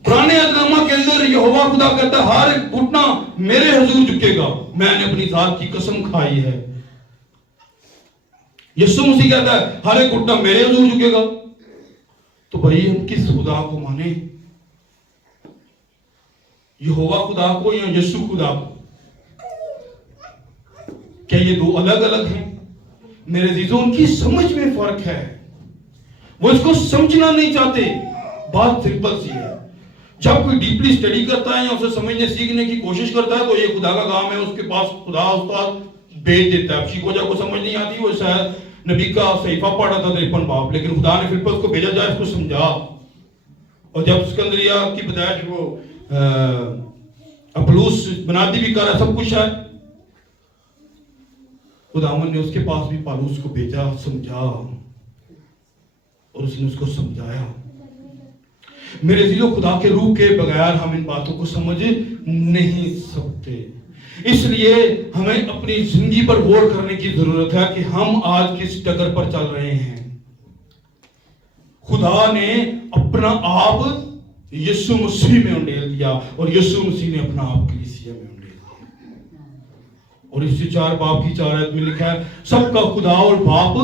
पुराने अज़नामा के अंदर यहोवा खुदा कहता है हर घुटना मेरे हुजूर झुकेगा, मैंने अपनी जात की कसम खाई है। यीशु मसीह कहता है हर एक घुटना मेरे हुजूर झुकेगा। तो भाई हम किस खुदा को माने? यहोवा खुदा को या यीशु खुदा को? क्या ये 2 अलग अलग हैं? मेरे अजीजों, उनकी समझ में फर्क है, वो इसको समझना नहीं चाहते। बात सिंपल सी है, जब कोई डीपली स्टडी करता है या उसे समझने सीखने की कोशिश करता है तो ये खुदा का काम है, उसके पास खुदा उस्ताद भेज देता है। शिकोजा को समझ नहीं आती, वो शायद नबी का सहीफा पढ़ा था 53 बाब, लेकिन खुदा ने फिलिप्पस को भेजा जाए इसको समझा। और जब सिकंदरिया की पैदाइश वो अपुलूस बनादी भी कर रहा, सब कुछ है, खुदावन ने उसके पास भी पालूस को भेजा, समझा, और उसने उसको समझाया। मेरे दिलों, खुदा के रूह के बगैर हम इन बातों को समझ नहीं सकते। इसलिए हमें अपनी जिंदगी पर गौर करने की जरूरत है कि हम आज किस डगर पर चल रहे हैं। खुदा ने अपना आप यीशु मसीह में उंडेल दिया, और यीशु मसीह ने अपना आप कलीसिया में उंडेल दिया। और इससे 4 बाब की 4 आयत में लिखा है सबका खुदा और बाप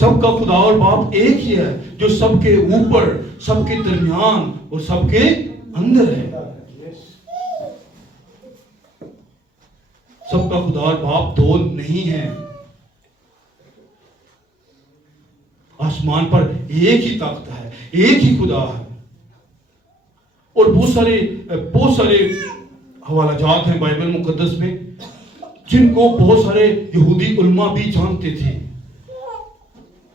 सबका खुदा और बाप एक ही है, जो सबके ऊपर, सबके दरमियान और सबके अंदर है। सबका खुदा और बाप 2 नहीं है। आसमान पर एक ही ताकत है, एक ही खुदा है। और बहुत सारे हवाला जात हैं बाइबल मुकद्दस में जिनको बहुत सारे यहूदी उलमा भी जानते थे,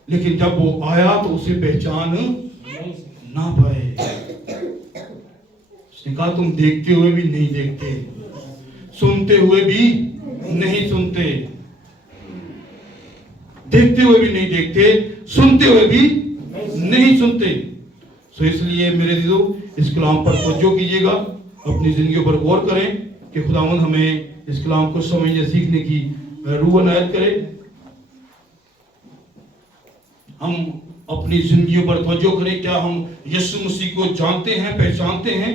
लेकिन जब वो आया तो उसे पहचान ना पाए। उसने कहा तुम देखते हुए भी नहीं देखते, सुनते हुए भी नहीं सुनते, देखते हुए भी नहीं देखते, सुनते हुए भी नहीं सुनते। सो इसलिए मेरे दिलों इस कलाम पर तवज्जो कीजिएगा, अपनी जिंदगी पर गौर करें कि खुदावंद हमें इस कलाम को समझने सीखने की रूह अनायत करे। हम अपनी जिंदगियों पर तवज्जो करें। क्या हम यीशु मसीह को जानते हैं, पहचानते हैं?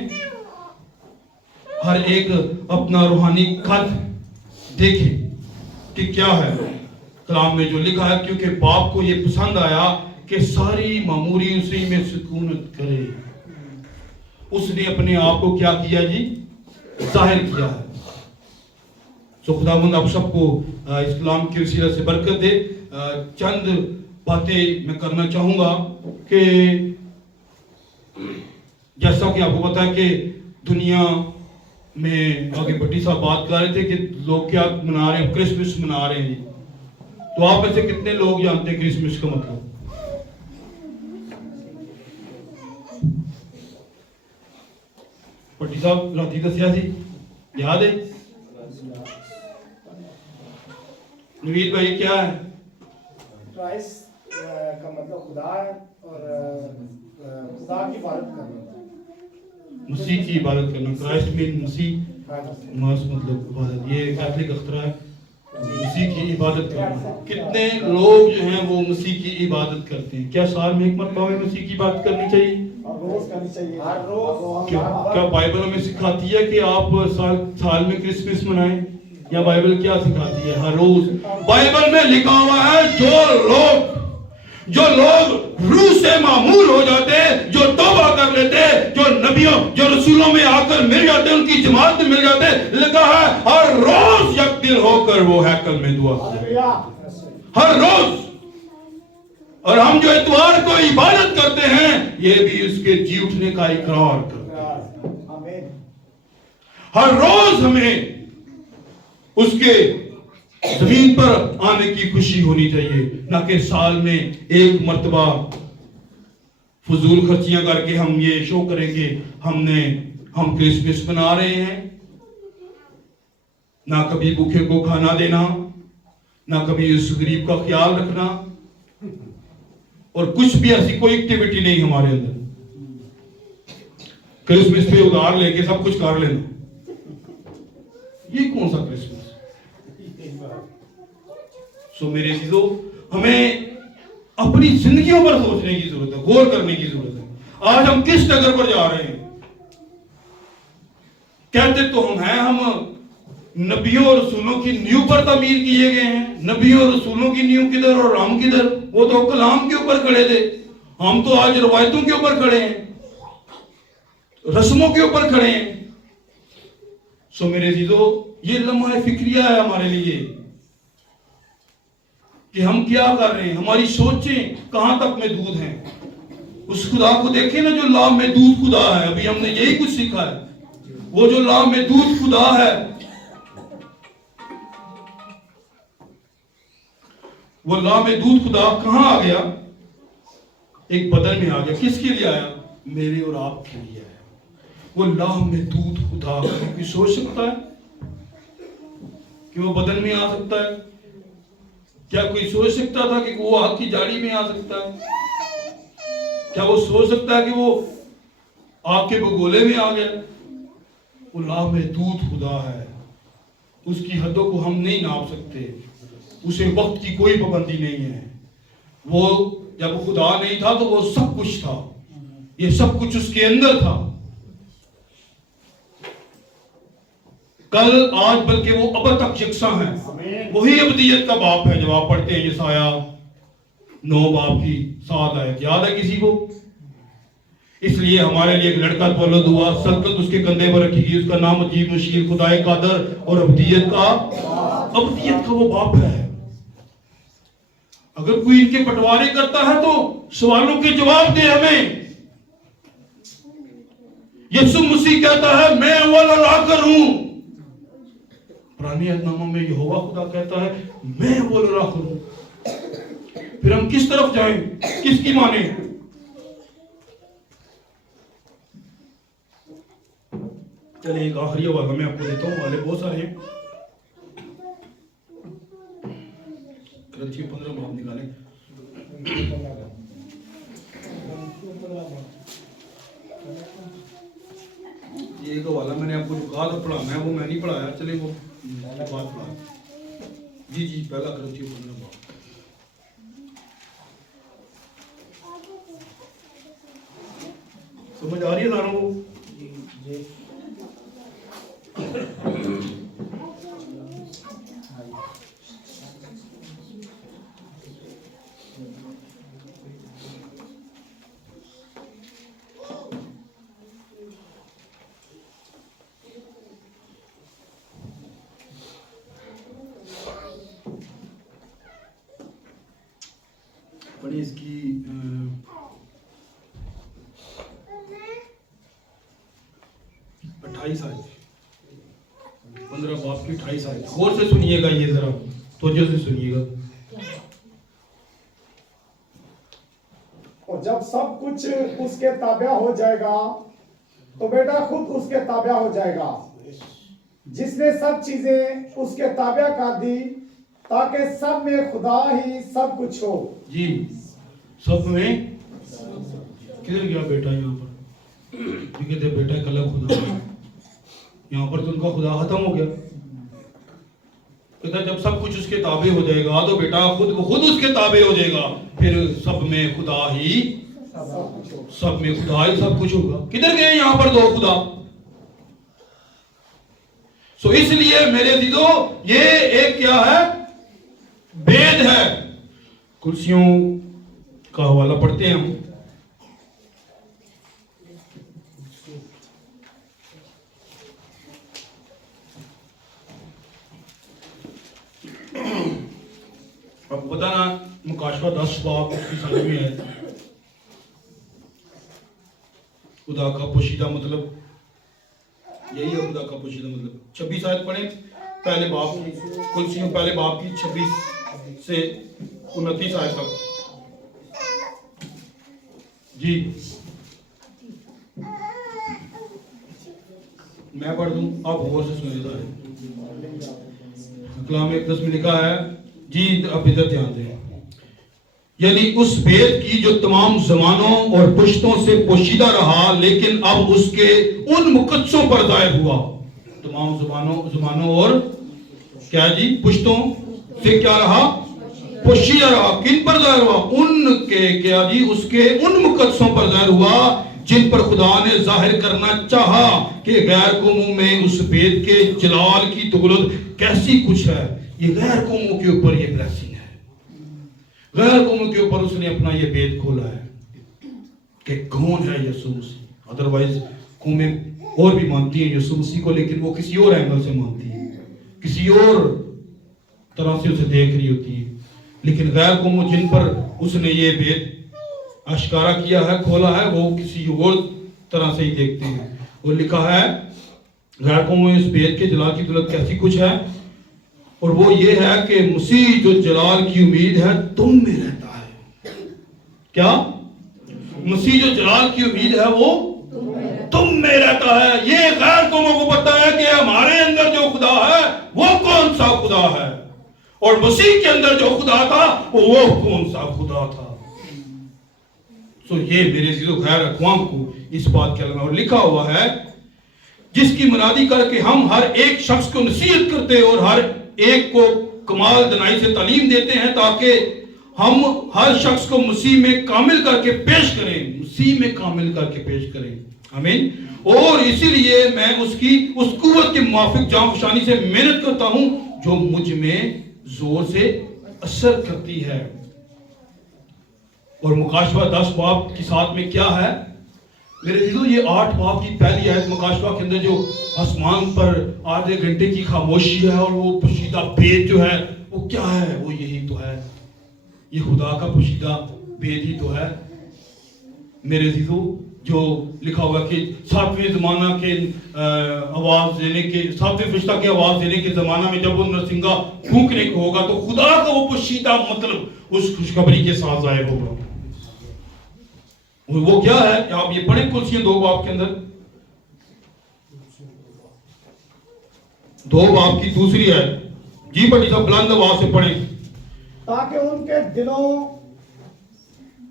हर एक अपना रूहानी खत देखे कि क्या है कलाम में जो लिखा है, क्योंकि बाप को ये पसंद आया कि सारी मामूरी उसी में सुकूनत करे। उसने अपने आप को क्या किया जी? जाहिर किया है। सो खुदावंद आप सबको इस कलाम की वसीला से बरकत दे। चंद बातें मैं करना चाहूंगा कि जैसा कि आपको पता है कि दुनिया में आगे भट्टी साहब बात कर रहे थे कि लोग क्या मना रहे हैं, क्रिसमस मना रहे हैं। तो आप में से कितने लोग जानते हैं क्रिसमस का मतलब? भट्टी साहब राती दसिया सी, याद है? नवीद भाई क्या है? क्राइस्ट का मतलब खुदा है और खुदा की इबादत करना, मसीह की इबादत करना। क्राइस्ट मीन मसीह, मास मतलब इबादत। ये कैथलिक अख्तरा है, मसीह की इबादत करना। कितने लोग जो हैं वो मसीह की इबादत करते हैं? क्या साल में एक मरतबा मसीह की इबादत करनी चाहिए? रोज करनी चाहिए, हर रोज। क्या बाइबल हमें सिखाती है कि आप साल में क्रिसमस मनाएं? या बाइबल क्या सिखाती है? हर रोज। बाइबल में लिखा हुआ है जो लोग रूह से मामूर हो जाते, जो तौबा कर लेते, जो नबियों जो रसूलों में आकर मिल जाते, उनकी जमात में मिल जाते, लिखा है हर रोज यकदिल होकर वो हैकल में दुआ करते, हर रोज। और हम जो इतवार को इबादत करते हैं, ये भी उसके जी उठने का इकरार करते हैं। हर रोज हमें उसके जमीन पर आने की खुशी होनी चाहिए, ना कि साल में एक मर्तबा फजूल खर्चियां करके हम ये शो करेंगे हम क्रिसमस मना रहे हैं। ना कभी भूखे को खाना देना, ना कभी उस गरीब का ख्याल रखना, और कुछ भी ऐसी कोई एक्टिविटी नहीं हमारे अंदर। क्रिसमस पे उधार लेके सब कुछ कर लेना, ये कौन सा क्रिसमस? सो मेरे चीजों, हमें अपनी जिंदगियों पर सोचने की जरूरत है, गौर करने की जरूरत है। आज हम किस नगर पर जा रहे हैं? कहते तो हम हैं, हम नबियों और रसूलों की नींव पर तामीर किए गए हैं। नबियों और रसूलों की नींव किधर और हम किधर? वो तो कलाम के ऊपर खड़े थे, हम तो आज रवायतों के ऊपर खड़े हैं, रस्मों के ऊपर खड़े हैं। सो मेरे चीजों, ये लम्हा फिक्रिया है हमारे लिए कि हम क्या कर रहे हैं, हमारी सोचें कहां तक महदूद हैं। उस खुदा को देखें ना जो ला महदूद खुदा है। अभी हमने यही कुछ सीखा है, वो जो ला महदूद खुदा है, वो ला महदूद खुदा कहां आ गया? एक बदन में आ गया। किसके लिए आया? मेरे और आपके लिए आया। वो ला महदूद खुदा कोई सोच सकता है कि वो बदन में आ सकता है? क्या कोई सोच सकता था कि वो आग की जाड़ी में आ सकता है? क्या वो सोच सकता है कि वो आग के बगोले में आ गया? वो ला महदूद खुदा है, उसकी हदों को हम नहीं नाप सकते, उसे वक्त की कोई पाबंदी नहीं है। वो जब खुदा नहीं था तो वो सब कुछ था, ये सब कुछ उसके अंदर था, कल आज बल्कि वो अब तक यकसा है। वही अबदियत का बाप है। जब आप पढ़ते हैं यसाया 9 बाप की 7 आयत, याद है किसी को? इसलिए हमारे लिए एक लड़का तौलद हुआ, सल्तनत उसके कंधे पर रखी गई, उसका नाम अजीब मुशीर, खुदाए कादर और अबदियत का वो बाप है। अगर कोई इनके बंटवारे करता है तो सवालों के जवाब दे हमें। यीशु मसीह कहता है मैं अव्वल और आखिर हूं। पुरानी अहदनामा में यहोवा खुदा कहता है मैं अव्वल और आखिर हूं। फिर हम किस तरफ जाएं, किसकी माने? चलिए एक आखिरी हवाला मैं आपको देता हूं, वाले बहुत सारे हैं। ग्रंथियों 15 बाब निकालें। एक हवाला मैंने आपको जो कहा था पढ़ाना है वो मैं नहीं पढ़ाया, चले वो बात पढ़ा। जी जी, पहला करंथियों 15 बाब। समझ आ रही है सारों को? पढ़िए इसकी 28 आयत, 15 बाब की 28 आयत। गौर से सुनिएगा, ये जरा तवज्जो से सुनिएगा। और जब सब कुछ उसके ताबा हो जाएगा तो बेटा खुद उसके ताबा हो जाएगा, जिसने सब चीजें उसके ताबा कर दी ताकि सब में खुदा ही सब कुछ हो। जी, सब में किधर गया बेटा? यहाँ पर ये कहते बेटा एक अलग खुदा, यहाँ पर तो उनका खुदा खत्म हो गया। कहता जब सब कुछ उसके ताबे हो जाएगा तो बेटा खुद उसके ताबे हो जाएगा, फिर सब में खुदा ही सब कुछ होगा। किधर गए यहाँ पर दो खुदा? सो इसलिए मेरे दीदो ये एक क्या है? भेद है। कुर्सियों का हवाला पढ़ते हैं हम। अब पता ना मुकाशवा 10 बाब उसकी समझ में है। खुदा का पोशीदा मतलब यही है, खुदा का पोशीदा मतलब 26 आयत पढ़े पहले बाब की, कुर्सियों पहले बाब की 26 से 29 आयत तक। जी मैं पढ़ दूं, आप गौर से सुनिएगा। कलाम 1:10 में लिखा है, जी अब इधर ध्यान दें, यानी उस भेद की जो तमाम जमानों और पुश्तों से पोशीदा रहा लेकिन अब उसके उन मुकद्दसों पर जाहिर हुआ। तमाम जमानों और क्या जी? पुश्तों से क्या रहा? पोशीदा रहा। किन पर जाहिर हुआ? उनके क्या जी? उसके उन मुकद्दसों पर जाहिर हुआ जिन पर खुदा ने जाहिर करना चाहा कि गैर कौमों में उस भेद के जलाल की दौलत कैसी कुछ है। ये गैर कौमों के ऊपर ये ब्लेसिंग है, गैर कौमों के ऊपर उसने अपना ये भेद खोला है कि कौन है यीशु मसीह। अदरवाइज कौमें और भी मानती हैं यीशु मसीह को, लेकिन वो किसी और एंगल से मानती है, किसी और तरह से उसे देख रही होती है। लेकिन गैर कौमों जिन पर उसने ये भेद आश्कारा किया है, खोला है, वो किसी और तरह से ही देखते हैं। और लिखा है गैर कौमों में इस भेद के जलाल की दौलत कैसी कुछ है, और वो ये है कि मसीह जो जलाल की उम्मीद है तुम में रहता है। क्या? मसीह जो जलाल की उम्मीद है वो तुम में रहता है। ये गैर कौमों को पता है कि हमारे अंदर जो खुदा है वो कौन सा खुदा है, और मसीह के अंदर जो खुदा था वो कौन सा खुदा था। तो ये मेरे जीरो गैर अक़वाम को इस बात के अलावा लिखा हुआ है, जिसकी मुनादी करके हम हर एक शख्स को नसीहत करते हैं और हर एक को कमाल दनाई से तालीम देते हैं, ताकि हम हर शख्स को मसीह में कामिल करके पेश करें, मसीह में कामिल करके पेश करें। आमीन। और इसीलिए मैं उसकी उस कुव्वत के मुवाफिक जांफशानी से मेहनत करता हूं जो मुझ में जोर से असर करती है। और मुकाशवा 10 बाब के साथ में क्या है मेरे दिलों? ये 8 बाब की पहली आयत मुकाशवा के अंदर जो आसमान पर आधे घंटे की खामोशी है और वो पोशीदा भेद जो है वो क्या है? वो यही तो है, ये खुदा का पोशीदा भेद ही तो है मेरे दिलों। जो लिखा हुआ कि सातवें जमाना के आवाज देने के, सातवें फरिश्ता के आवाज देने के जमाना में जब वो नरसिंगा फूंकने को होगा तो खुदा का वो पोशीदा मतलब उस खुशखबरी के साथ जाहिर होगा। वो क्या है? आप ये पढ़े कुर्सियां 2 बाब के अंदर, 2 बाब की दूसरी है जी, बड़ी सा बुलंद आवाज से पढ़े, ताकि उनके दिलों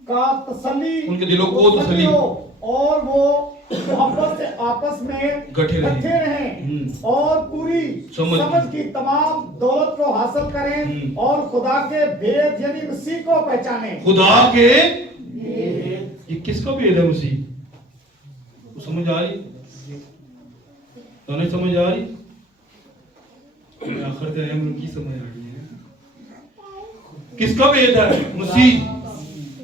का तसल्ली, उनके दिलों को तसल्ली हो और वो मोहब्बत से आपस में गठे रहें। इकट्ठे रहें और पूरी समझ की तमाम दौलत को हासिल करें और खुदा के भेद यानी मसीह को पहचाने। खुदा के ये किसका भेद है? मसीह। वो समझ आ रही? तो नहीं समझ आ रही? आखिर तो उनकी समझ आ रही है। किसका भेद है? मसीह।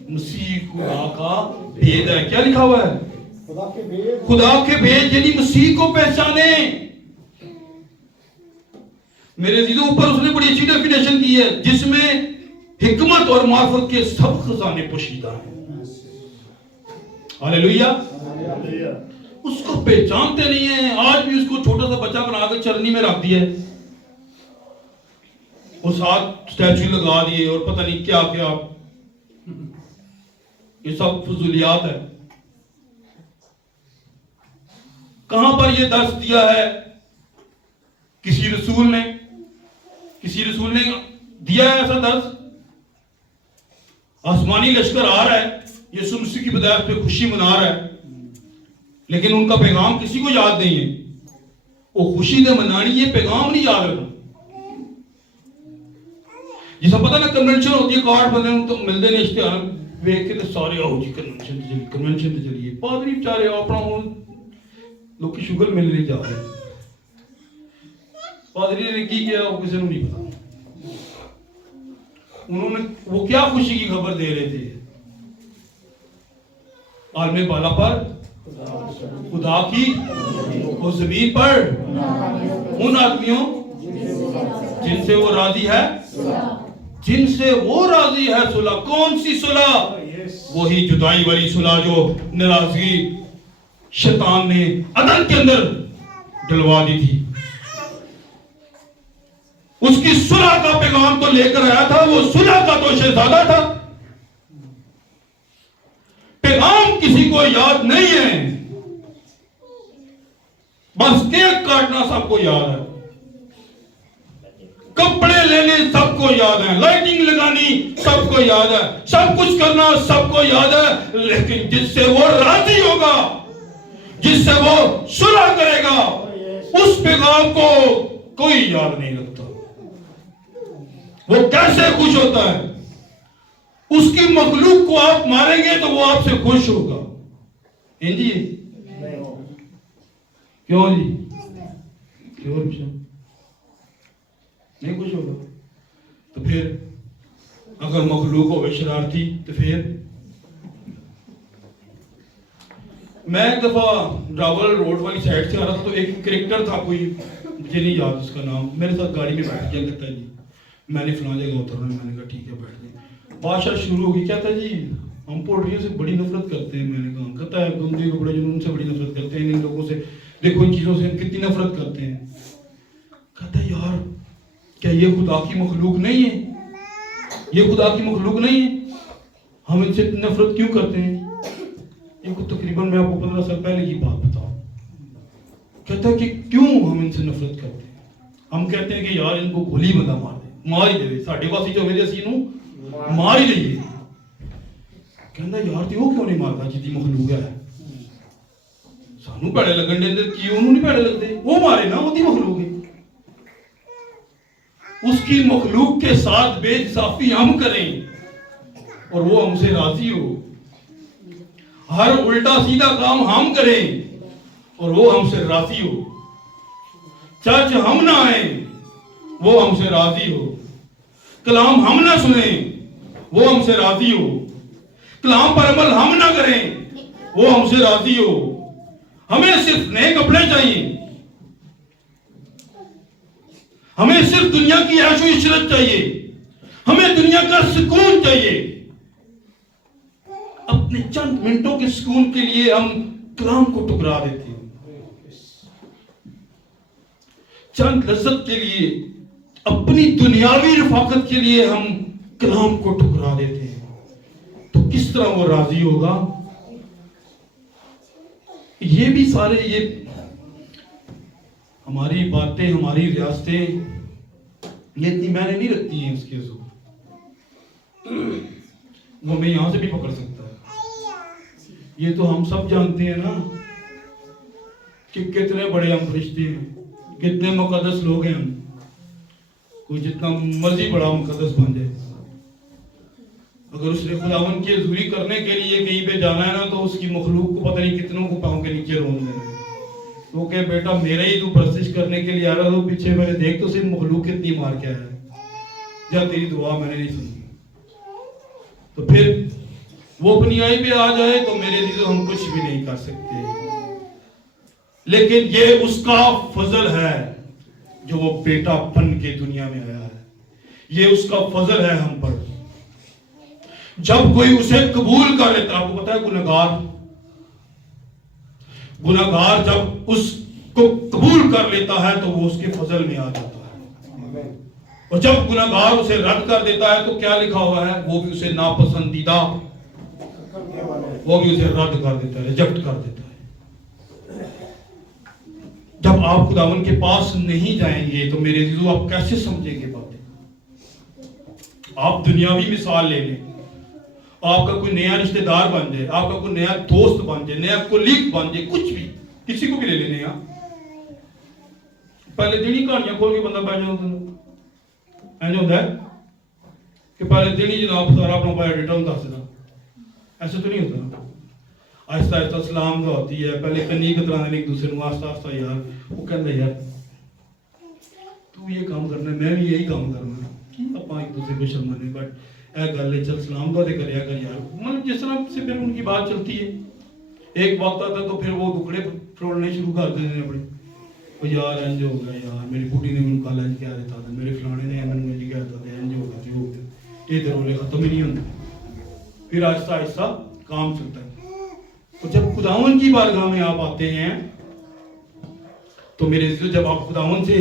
मसीह खुदा का भेद है। क्या लिखा हुआ है? खुदा के भेद। खुदा के भेद यानी मसीह को पहचाने। मेरे अजीजों, ऊपर उसने बड़ी अच्छी डेफिनेशन दी है जिसमें हिकमत और मार्फत के सब खजाने पोशीदा हैं। हालेलुया। उसको पहचानते नहीं है। आज भी उसको छोटा सा बच्चा बनाकर चरनी में रख दिया है, उस हाथ स्टैचू लगा दिए और पता नहीं क्या क्या। ये सब फजूलियात है। कहां पर यह दर्श दिया है? किसी रसूल ने दिया है ऐसा दर्श? आसमानी लश्कर आ रहा है, यीशु मसीह की पैदाइश पे खुशी मना रहा है, लेकिन उनका पैगाम किसी को याद नहीं है। वो खुशी ने मनानी, ये पैगाम नहीं याद रखना। जिसे पता ना कन्वेंशन होती है, कार्ड बने तो मिलते नहीं, इश्तेहार वेख के तो सारे आओ जी कन्वेंशन तो चलिए। पादरी बेचारे अपना लोग की शुगर मिल नहीं जा रहे। पादरी ने की किया वो किसी को नहीं पता। उन्होंने वो क्या खुशी की खबर दे रहे थे? आलमे बाला पर खुदा की वो जमीन पर उन आदमियों जिनसे वो राजी है, जिनसे वो राजी है सुलह। कौन सी सुलह? वही जुदाई वाली सुलह जो नाराजगी शैतान ने अदन के अंदर डलवा दी थी। उसकी सुलह का पैगाम तो लेकर आया था, वो सुलह का तो शहजादा था। पैगाम किसी को याद नहीं है, बस केक काटना सबको याद है, कपड़े लेने सबको याद है, लाइटिंग लगानी सबको याद है, सब कुछ करना सबको याद है, लेकिन जिससे वो राजी होगा, जिससे वो सुलह करेगा, उस पैगाम को कोई याद नहीं रखता। वो कैसे खुश होता है? उसकी मखलूक को आप मारेंगे तो वो आपसे खुश होगा। जी क्यों जी? क्यों नहीं खुश होगा? तो फिर अगर मखलूक हो शरारती तो फिर। मैं एक दफा रावल रोड वाली साइड से आ रहा था, तो एक क्रिकेटर था, कोई मुझे नहीं याद उसका नाम, मेरे साथ गाड़ी में बैठ गया। कहता जी मैंने फलां जगह उतरना है। मैंने कहा ठीक है बैठ गए। बादशाह शुरू हो गई, क्या था जी हम पोल्ट्रियों से बड़ी नफरत करते हैं। मैंने कहा कहता है गंदे कपड़े जुनून से बड़ी नफरत करते हैं, इन लोगों से देखो, इन चीजों से हम कितनी नफरत करते हैं। कहता है यार क्या ये खुदा की मखलूक नहीं है? ये खुदा की मखलूक नहीं है? हम इनसे नफरत क्यों करते हैं? ये कुछ तकरीबन मैं आपको 15 साल पहले की बात बताऊं। कहता है कि क्यों हम इनसे नफरत करते हैं? हम कहते हैं कि यार इनको गोली बंदा मार दे, मार ही दे, साढ़े वासी जो मेरे असी मार ही दईए। कहता यार तो वो क्यों नहीं मारता जिदी मखलूक है? सानू भैड़े लगन देंदे कि उन्होंने नहीं भैड़े लगते, वो मारे ना, उसकी मखलूक है। उसकी मखलूक के साथ बेइंसाफी हम करें और वो हमसे राजी हो, हर उल्टा सीधा काम हम करें और वो हमसे राजी हो, चर्च हम ना आए वो हमसे राजी हो, कलाम हम ना सुने वो हमसे राजी हो, कलाम पर अमल हम ना करें वो हमसे राजी हो, हमें सिर्फ नए कपड़े चाहिए, हमें सिर्फ दुनिया की ऐशो इशरत चाहिए, हमें दुनिया का सुकून चाहिए। अपने चंद मिनटों के सुकून के लिए हम कलाम को ठुकरा देते हैं, चंद लज्जत के लिए, अपनी दुनियावी रफाकत के लिए हम कलाम को ठुकरा देते हैं। तो किस तरह वो राजी होगा? ये भी सारे ये हमारी बातें, हमारी रियासतें ये इतनी मैंने नहीं रखती हैं उसके ज़ोर, वो मैं यहां से भी पकड़ सकता है। ये तो हम सब जानते हैं ना कि कितने बड़े हम फरिश्ते हैं, कितने मुकद्दस लोग हैं हम। कोई जितना मर्जी बड़ा मुकद्दस बन जाए, अगर उसने खुदावन की हजूरी करने के लिए कहीं पे जाना है ना, तो उसकी मखलूक को पता नहीं कितनों को पाँव के नीचे रोन देना है। तो कहे बेटा मेरा ही तू परस्तिश करने के लिए आ रहा, तो पीछे मैंने देख तो सिर्फ मखलूक कितनी मार के आया है, जब तेरी दुआ मैंने नहीं सुनी। तो फिर वो अपनी आई पे आ जाए तो मेरे लिए हम कुछ भी नहीं कर सकते। लेकिन ये उसका फजल है जो वो बेटा बन के दुनिया में आया है, ये उसका फजल है हम पर। जब कोई उसे कबूल कर लेता, आपको पता है गुनहगार जब उसको कबूल कर लेता है तो वो उसके फजल में आ जाता है। और जब गुनहगार उसे रद्द कर देता है तो क्या लिखा हुआ है, वो भी उसे नापसंदीदा, वो भी उसे रद्द कर देता है, रिजेक्ट कर देता है। जब आप खुदावन के पास नहीं जाएंगे तो मेरे अजीजों आप कैसे समझेंगे बातें। आप दुनियावी मिसाल ले लें, आपका कोई नया रिश्तेदार बन जाए, आपका कोई नया दोस्त बन जाए, नया कोलीग बन जाए, कुछ भी, किसी को भी ले लेने यहाँ, पहले दिन ही कहानियां खोल के बंदा बैठ जाता है कि पहले दिन ही जनाब सारा अपना बायोडाटा हम दस देना, ऐसे तो नहीं होता ना। आहिस्ता आहिस्ता सलाम का होती है, पहले कन्नी कतरा एक दूसरे को, आस्ता आस्ता यार वो कहता यार तू ये काम करना, मैं भी यही काम करना, आप एक दूसरे को शर्माने, बट गल चल सलाम का करया कर यार। मतलब जिस तरह से फिर उनकी बात चलती है, एक वक्त आता तो फिर वो टुकड़े फरोड़ने शुरू कर देते हैं अपने, तो यार इंज हो गया, यार मेरी बुढ़ी ने मैंने कल इंज कह देता था, मेरे फलाने ने मैंने इंज कह देता था, इंज हो गया जो हो गया, ये रोले खत्म ही नहीं होते। फिर आहिस्ता आहिस्ता काम चलता है। तो जब खुदावन की बारगाह में आप आते हैं तो मेरे जब आप खुदावन से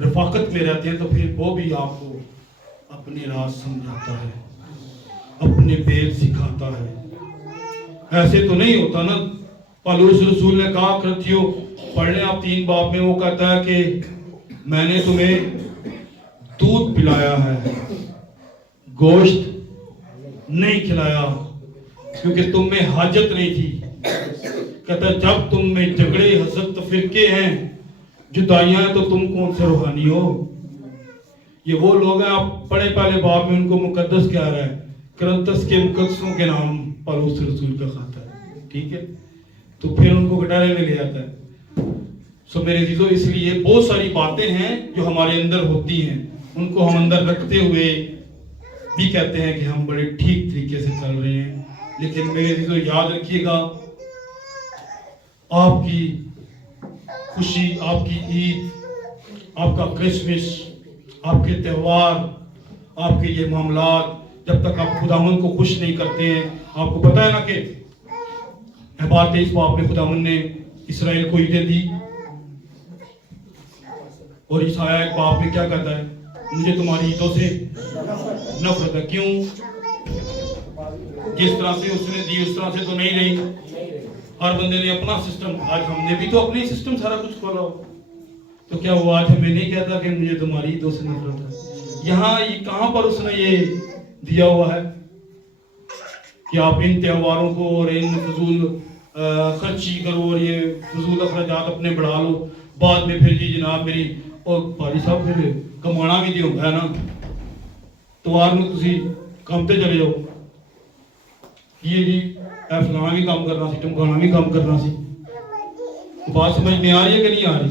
रफाकत में रहते हैं तो फिर वो भी आपको अपने राज समझाता है, अपने भेद सिखाता है। ऐसे तो नहीं होता ना। पौलुस रसूल ने कहा कृतियों पढ़ लें आप 3 बाब में, वो कहता है कि मैंने तुम्हें दूध पिलाया है, गोश्त नहीं खिलाया, क्योंकि तुम में हाजत नहीं थी। कहता जब तुम में झगड़े हसद फिरके हैं, जुदाइयां हैं, तो तुम कौन से रूहानी हो। ये वो लोग हैं, आप पढ़े पहले बाब में उनको मुकद्दस कह रहा है, करंतस के मुकद्दसों के नाम पौलुस रसूल का खाता है, ठीक है। तो फिर उनको कटारे में ले आता है। सो मेरे अजीजों, इसलिए बहुत सारी बातें हैं जो हमारे अंदर होती हैं, उनको हम अंदर रखते हुए भी कहते हैं कि हम बड़े ठीक तरीके से चल रहे हैं। लेकिन मेरे अजीजों याद रखिएगा, आपकी खुशी, आपकी ईद, आपका क्रिसमस, आपके त्यौहार, आपके ये मामलात जब तक आप खुदावन को खुश नहीं करते हैं, आपको पता है ना कि अहबार 23 बाब में खुदावन ने इसराइल को ईदें दी, और ईसाया 1 बाब में क्या कहता है, मुझे तुम्हारी ईदों से नफरत है। क्यों? जिस तरह से उसने दी उस तरह से तो नहीं रही। हर बंदे ने अपना सिस्टम, आज हमने भी तो अपने सिस्टम सारा कुछ खोला हो, तो क्या वो आज हमें नहीं कहता कि मुझे तुम्हारी ईदों से नफरत है। यहाँ कहां पर उसने ये दिया हुआ है कि आप इन त्योहारों को और इन फजूल खर्ची करो और ये फजूल अखराजात अपने बढ़ा लो, बाद में फिर जी जनाब मेरी और भाई साहब फिर कमाना भी तो होता है ना, त्योहार में तुसी काम ते चले जाओ, ये जी फलाना भी काम करना सी, टमकाना भी काम करना सी। बात समझ में आ रही है कि नहीं आ रही?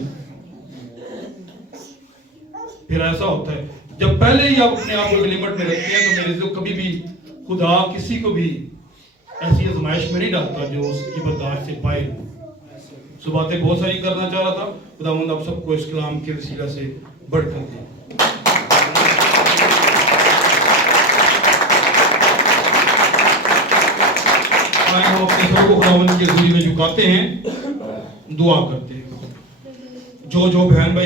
फिर ऐसा होता है जब पहले ही आप अपने आप को लिमिट में रखते हैं, तो मेरे से कभी भी खुदा किसी को भी ऐसी आजमाइश में नहीं डालता जो उसकी बर्दाश्त से पाए। सो बातें बहुत सारी करना चाह रहा था, खुदावंद आप सबको इस कलाम के वसीला से बढ़कर दे। हम अपने सबको खुदावंद की हज़ूरी में झुकाते हैं, दुआ करते हैं। जो बहन भाई